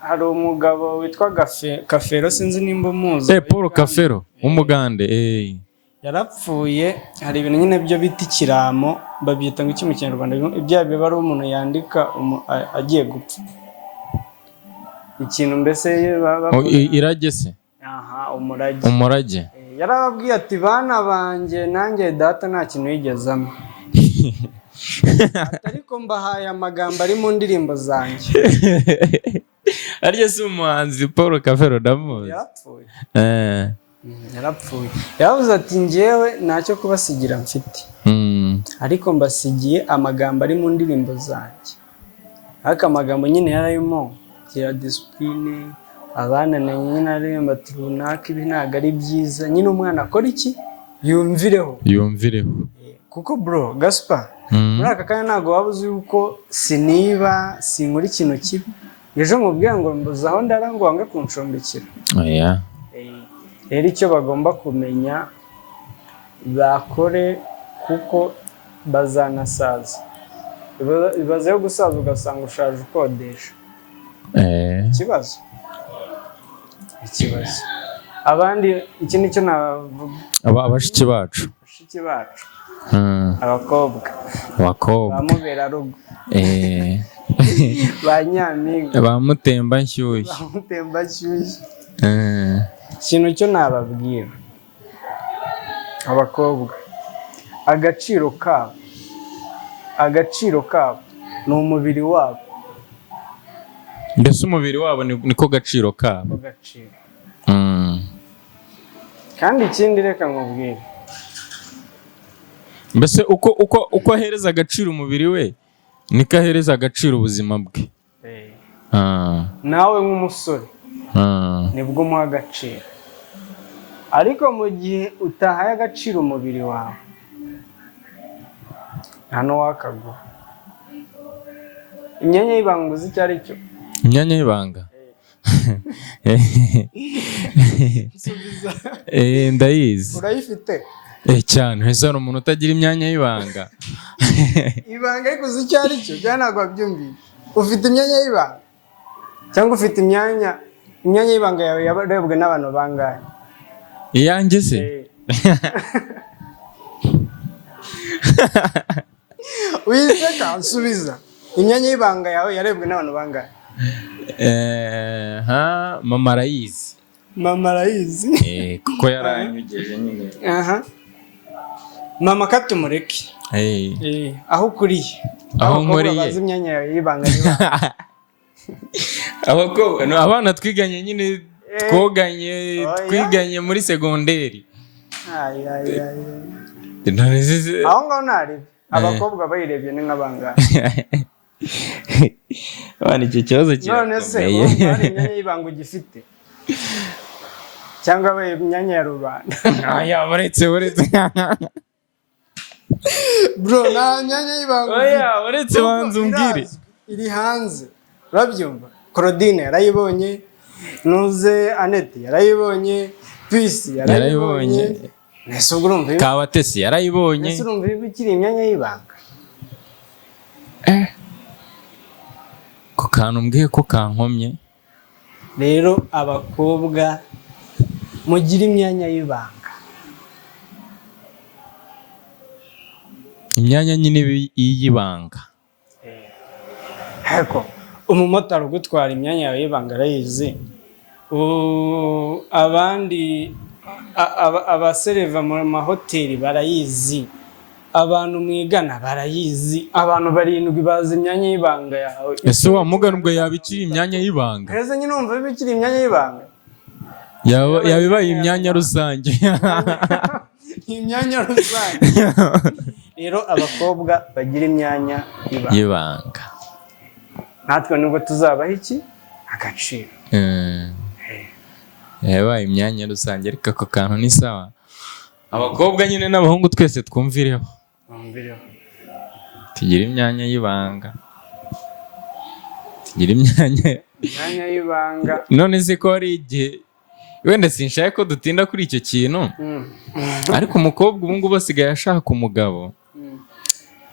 Hari umugabo witwa Kafero, sinzi nimba umuzi. Paul Kafero w'umugande. Yarapfuye. Hari ibintu nyine byo bita ikiramo, babyita ngo iki mu Kinyarwanda, ibya biba ari umuntu yandika agiye gupfa, ikintu mbese irage se. Umurage. Yarababwiye ati bana banjye, nanjye data nta kintu yigezamo, ariko mbahaye amagambo ari mu ndirimbo zanjye. Arya si umuhanzi Paul Kafero ndamuzi. Yarapfuye. Yaravuze ati njyewe ntacyo kubasigira mfite, ariko mbasigiye amagambo ari mu ndirimbo zanjye. ariko amagambo nyine yararimo gira disipurine, abanananye nyine aremba ati runaka ibi ntabwo ari byiza, nyine umwana akora iki yumvireho kuko bro Gaspard muri aka kanya ntabwo waba uzi yuko sinkora ikintu kibi ejo nkubwira ngo mbuze aho ndara ngo wange kunshumbikira. Rero icyo bagomba kumenya bakore kuko bazanasaza. Ibaze yo gusaza ugasanga ushaje ukodesha. Ikibazo abandi iki nicyo navuga abashiki bacu abakobwa bamubera rugo ba nyampinga bamutemba nshyushye ikintu cyo nababwira abakobwa agaciro kabo ni umubiri wabo. Mbese umubiri wabo niko gaciro kabo. Kandi ikindi reka nkubwire, mbese uko ahereza agaciro umubiri we niko ahereza agaciro ubuzima bwe. nawe nk'umusore nibwo umuha agaciro, ariko mu gihe utahaye agaciro umubiri wawe nta n'uwakaguha. Imyanya y'ibanga uzi icyo ari cyo? Imyanya y'ibanga ndayizi. Urayifite? Cyane. Ese hari umuntu utagira imyanya y'ibanga? Ibanga ariko uzi icyo ari cyo? Cyane ntabwo wabyumvise. Ufite imyanya y'ibanga cyangwa ufite imyanya y'ibanga yawe yarebwe n'abantu bangahe? Iyanjye se? Wiseka nsubiza. Imyanya y'ibanga yawe yarebwe n'abantu bangahe? Mama arayizi. Mama arayizi? Kuko yaranyugeje nyine. Mama katumureke. Aho ukuriye. Aho nkuriye. Bazi imyanya yawe y'ibanga. Abana twiganye nyine twiganye muri segonderi. Aho ngaho ntarebe. Abakobwa bayirebye ni nk'abangahe? Abana icyo kibazo kirakomeye. None se hari imyanya y'ibanga ugifite? Cyangwa imyanya ya rubanda? Uretse bro, nta myanya y'ibanga. Uretse banza umbwire. Iri hanze. Urabyumva? Claudine yarayibonye, Nuze Annette yarayibonye, Peace yarayibonye. Nese ubwo urumva Kabatesi yarayibonye. Nese urumva bikiri imyanya y'ibanga? Ko kantu mbwiye ko kankomye. Rero abakobwa mugira imyanya y'ibanga. Imyanya nyine y'ibanga. Heko umumotari ugutwara imyanya yawe y'ibanga arayizi. Abandi abasereva mu mahoteli barayizi. Abantu mwigana barayizi. Abantu 7 bazi imyanya y'ibanga yawe. Ese wa mugana ubwo yabikiri imyanya y'ibanga? Ese nyine umva bikiri imyanya y'ibanga? Yabibaye imyanya rusange. Imyanya rusange. Rero abakobwa bagira imyanya y'ibanga. Natwe nubwo tuzabaha iki agaciro. Yabaye imyanya rusange ariko ako kantu ni sawa. Abakobwa nyine n'abahungu twese twumvireho. Tugira imyanya y'ibanga. Imyanya y'ibanga. None se ko ari igihe wenda sinshaka ko dutinda kuri icyo kintu. Ariko umukobwa ubu ngubu asigaye ashaka umugabo.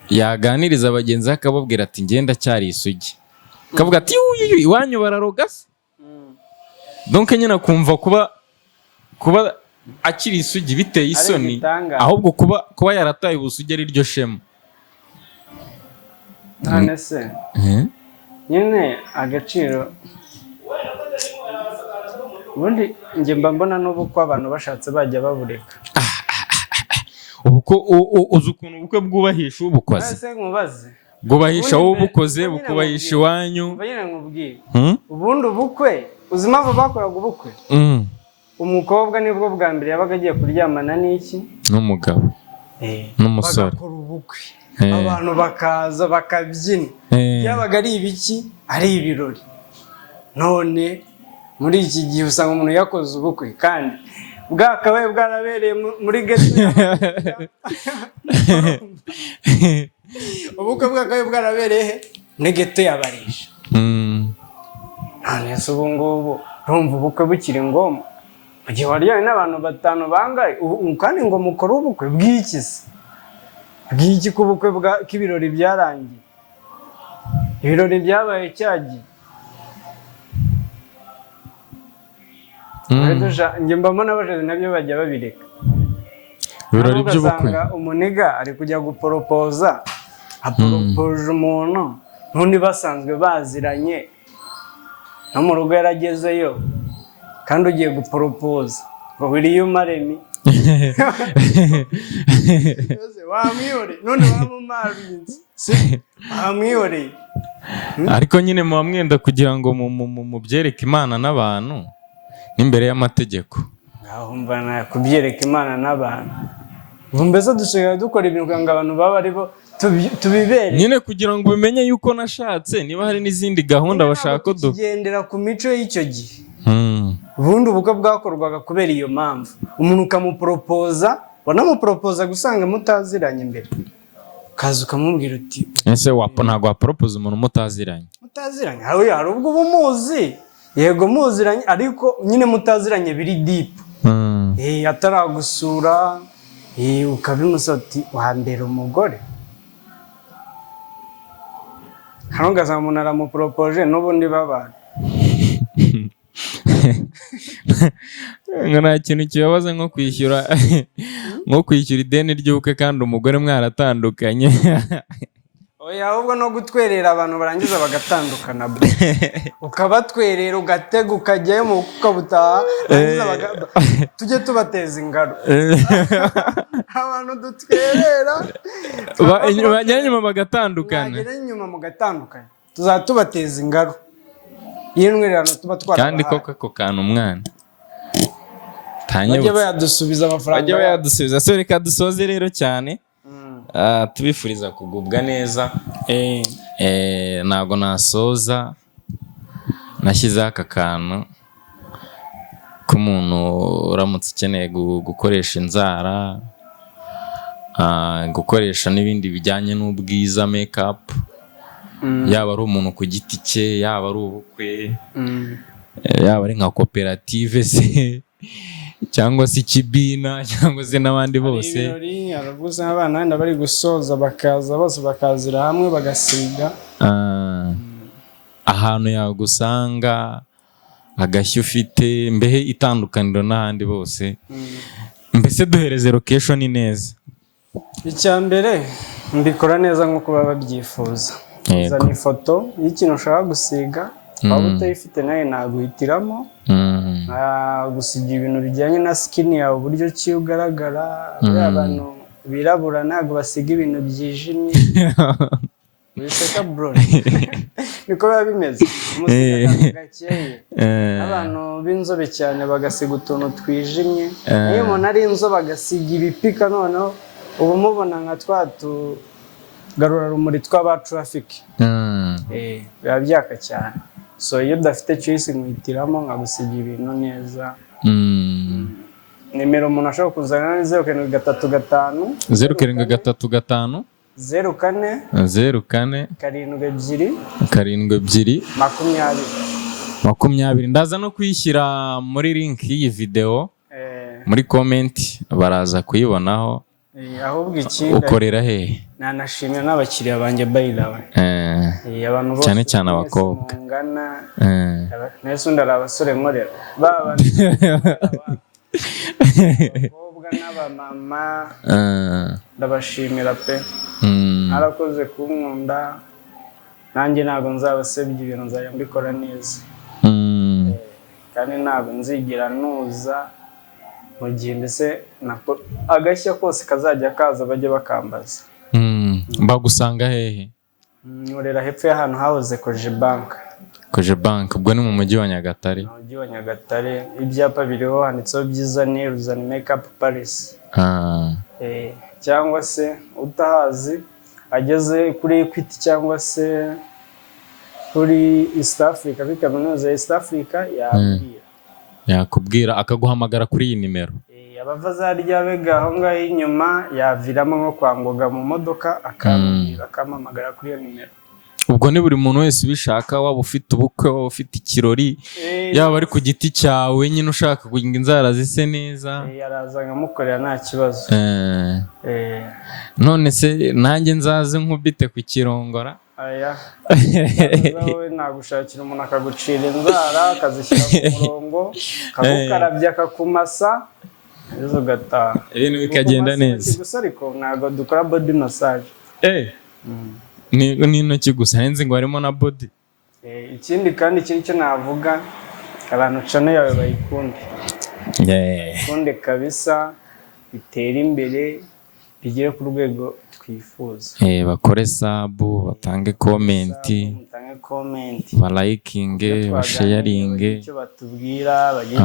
Yaganiriza abagenzi akababwira ati ngenda cyari isugi. Kavuga ati iwanyu bararoga se. Donc nyine akumva kuba akiri isugi biteye isoni, ahubwo kuba yarataye ubusugi ari ryo shema. None se nyine agaciro ubundi njye mba mbona n'ubukwe abantu bashatse bajya babureka. Uzi ukuntu ubukwe bwubahisha ubukoze? Ese nkubaze bwubahisha wowe ubukoze bukubahisha iwanyu. Ubundi ubukwe uzi impamvu bakoraga ubukwe? Umukobwa nibwo bwa mbere yabaga agiye kuryamana n'iki? N'umugabo n'umusore. Bagakora ubukwe abantu bakaza bakabyina, byabaga ari ibiki, ari ibirori. None muri iki gihe usanga umuntu yakoze ubukwe kandi bwakabaye bwarabereye muri geto. Ubukwe bwakabaye bwarabereye muri geto y'abarisha. None se ubu ngubu urumva ubukwe bukiri ngombwa? Mu gihe waryamye n'abantu 5 bangaye kandi ngo mukore ubukwe bw'iki se? Bw'iki ko ubukwe k'ibirori byarangiye? Ibirori byabaye cyagiye. Njye mbamo n'abajeze nabyo bajya babireka. Ibirori by'ubukwe. Umuniga ari kujya guporopoza, aporopoje umuntu n'undi basanzwe baziranye, no mu rugo yaragezeyo kandi ugiye guporopoza ngo biriye umaremi. Wamwihoreye none wamumarinze wamwihoreye. Ariko nyine muba mwenda kugira ngo mubyereke Imana n'abantu n'imbere y'amategeko. Aho mbana kubyereka Imana n'abantu. Mbese dushaka dukora ibintu kugira ngo abantu baba ari bo tubibere. Nyine kugira ngo umenye yuko nashatse, niba hari n'izindi gahunda bashaka ko tugendera ku mico y'icyo gihe. Ubundi ubukwe bwakorwaga kubera iyo mpamvu. Umuntu ukamuporopoza, wanamuporopoza gusanga mutaziranye mbere. Kaza ukamubwira uti ese ntabwo waporopoza umuntu mutaziranye. Mutaziranye hari ubwo bumuzi. Yego muziranye ariko nyine mutaziranye biri deep. Ataragusura ukabimusaba uti wambere umugore. Hano ugasanga umuntu aramuporopoje n'ubundi babana. Ngo nta kintu kibabaza nko kwishyura ideni ry'ubukwe kandi umugore mwaratandukanye. Oya ahubwo no gutwerera abantu barangiza bagatandukana. Ukabatwerera ugatega ukajyayo mu ukabutaha tujye tubateza ingaro. Abantu dutwerera bajyana inyuma bagatandukana. Bajyana inyuma mugatandukana tuzatubateza ingaro. Iyo ntwererano tuba twara kandi koko ako kantu umwana bajya bayadusubiza amafaranga. Bajya bayadusubiza. So reka dusoze rero cyane. Tubifuriza kugubwa neza. Ntabwo nasoza nashyizeho aka kantu k'umuntu uramutse ukeneye gukoresha inzara, gukoresha n'ibindi bijyanye n'ubwiza, makeup, yaba ari umuntu ku giti cye, yaba ari ubukwe, yaba ari nka koperative se cyangwa se ikibina cyangwa se n'abandi bose. Aravuze abana wenda bari gusoza bakaza bose bakazira hamwe bagasiga. Ahantu yagusanga, agashya ufite, mbehe itandukaniro n'ahandi bose. Mbese duhereze location neza. Icya mbere mbikora neza nk'uko baba babyifuza. Uzana ifoto y'ikintu ushaka gusiga, waba utayifite nawe naguhitiramo. Gusiga ibintu bijyanye na skin yawe, uburyo ki ugaragara. Abantu birabura ntabwo basiga ibintu byijimye. Biseka bro. Niko biba bimeze. Umusiga gakeye. Abantu b'inzobe cyane bagasiga utuntu twijimye. Iyo umuntu ari inzobe agasiga ibipika, noneho ubu mubona nka garura rumuri tw'aba traffic. Biba byaka cyane. So iyo udafite choice nkwitiramo nkagusiga ibintu neza. Nimero umuntu ashobora kuzana ni 0735 0735 04 04 72 20. Ndaza no kuyishyira muri link y'iyi video muri comment, baraza kuyibonaho. Ahubwo ikindi ukorera he? Nanashimira n'abakiriya banjye bayirawe. Abantu bose cyane cyane abakobwa. Nese undi ari abasore nkorera. Abakobwa n'abamama ndabashimira pe. Narakoze kunkunda, nanjye ntabwo nzabasebya, ibintu nzajya mbikora neza. Kandi ntabwo nzigira nuza mu gihe mbese agashya kose kazajya kaza bajye bakambaza. Bagusanga hehe? Nyorera hepfo y'ahantu hahoze Koje Bank. Ubwo ni mu mujyi wa Nyagatare. Mu mujyi wa Nyagatare. Ibyapa biriho handitseho byiza ni Ruzani Makeup Paris. Cyangwa se utahazi ageze kuri Equity cyangwa se kuri East Africa, kuri kaminuza ya East Africa yabwira. Yakubwira akaguhamagara kuri iyi nimero. Abava za Ryabega aho ngaho inyuma yaviramo nko kwa Ngoga mu modoka akambwira, akampamagara kuri iyo nimero. Ubwo ni buri muntu wese ubishaka, waba ufite ubukwe, waba ufite ikirori, yaba ari ku giti cyawe nyine ushaka kugira inzara zise neza, araza nkamukorera nta kibazo. None se nanjye nzaze nkubite ku kirongora? Aya wowe nagushakira umuntu akagucira inzara akazishyira ku murongo, akagukarabya akakumasa ejo ugataha, ibintu bikagenda neza. Gusa ariko ntabwo dukora body massage. Ni intoki gusa, nzi ngo harimo na body. Ikindi kandi cyo navuga, abantu channel yawe bayikunde. Kunde kabisa, bitera imbere, bigere ku rwego twifuza. Bakore sabu, batange comment, balayikinge, basharinge, icyo batubwira bagiye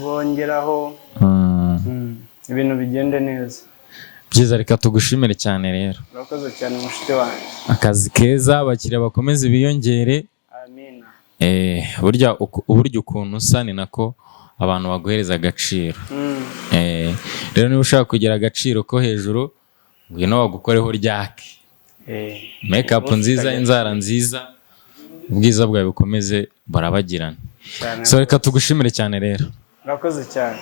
bongeraho, ibintu bigende neza. Byiza, reka tugushimire cyane rero. Urakoze cyane mushite wanjye. Akazi keza, abakiriya bakomeze biyongere. Amina. Burya ukuntu usa ni nako abantu baguhereza agaciro. Rero niba ushaka kugira agaciro ko hejuru, ngwino wagukoreho ryake. Make up nziza, inzara nziza, ubwiza bwawe bukomeze barabagirana. So reka tugushimire cyane rero. Urakoze cyane.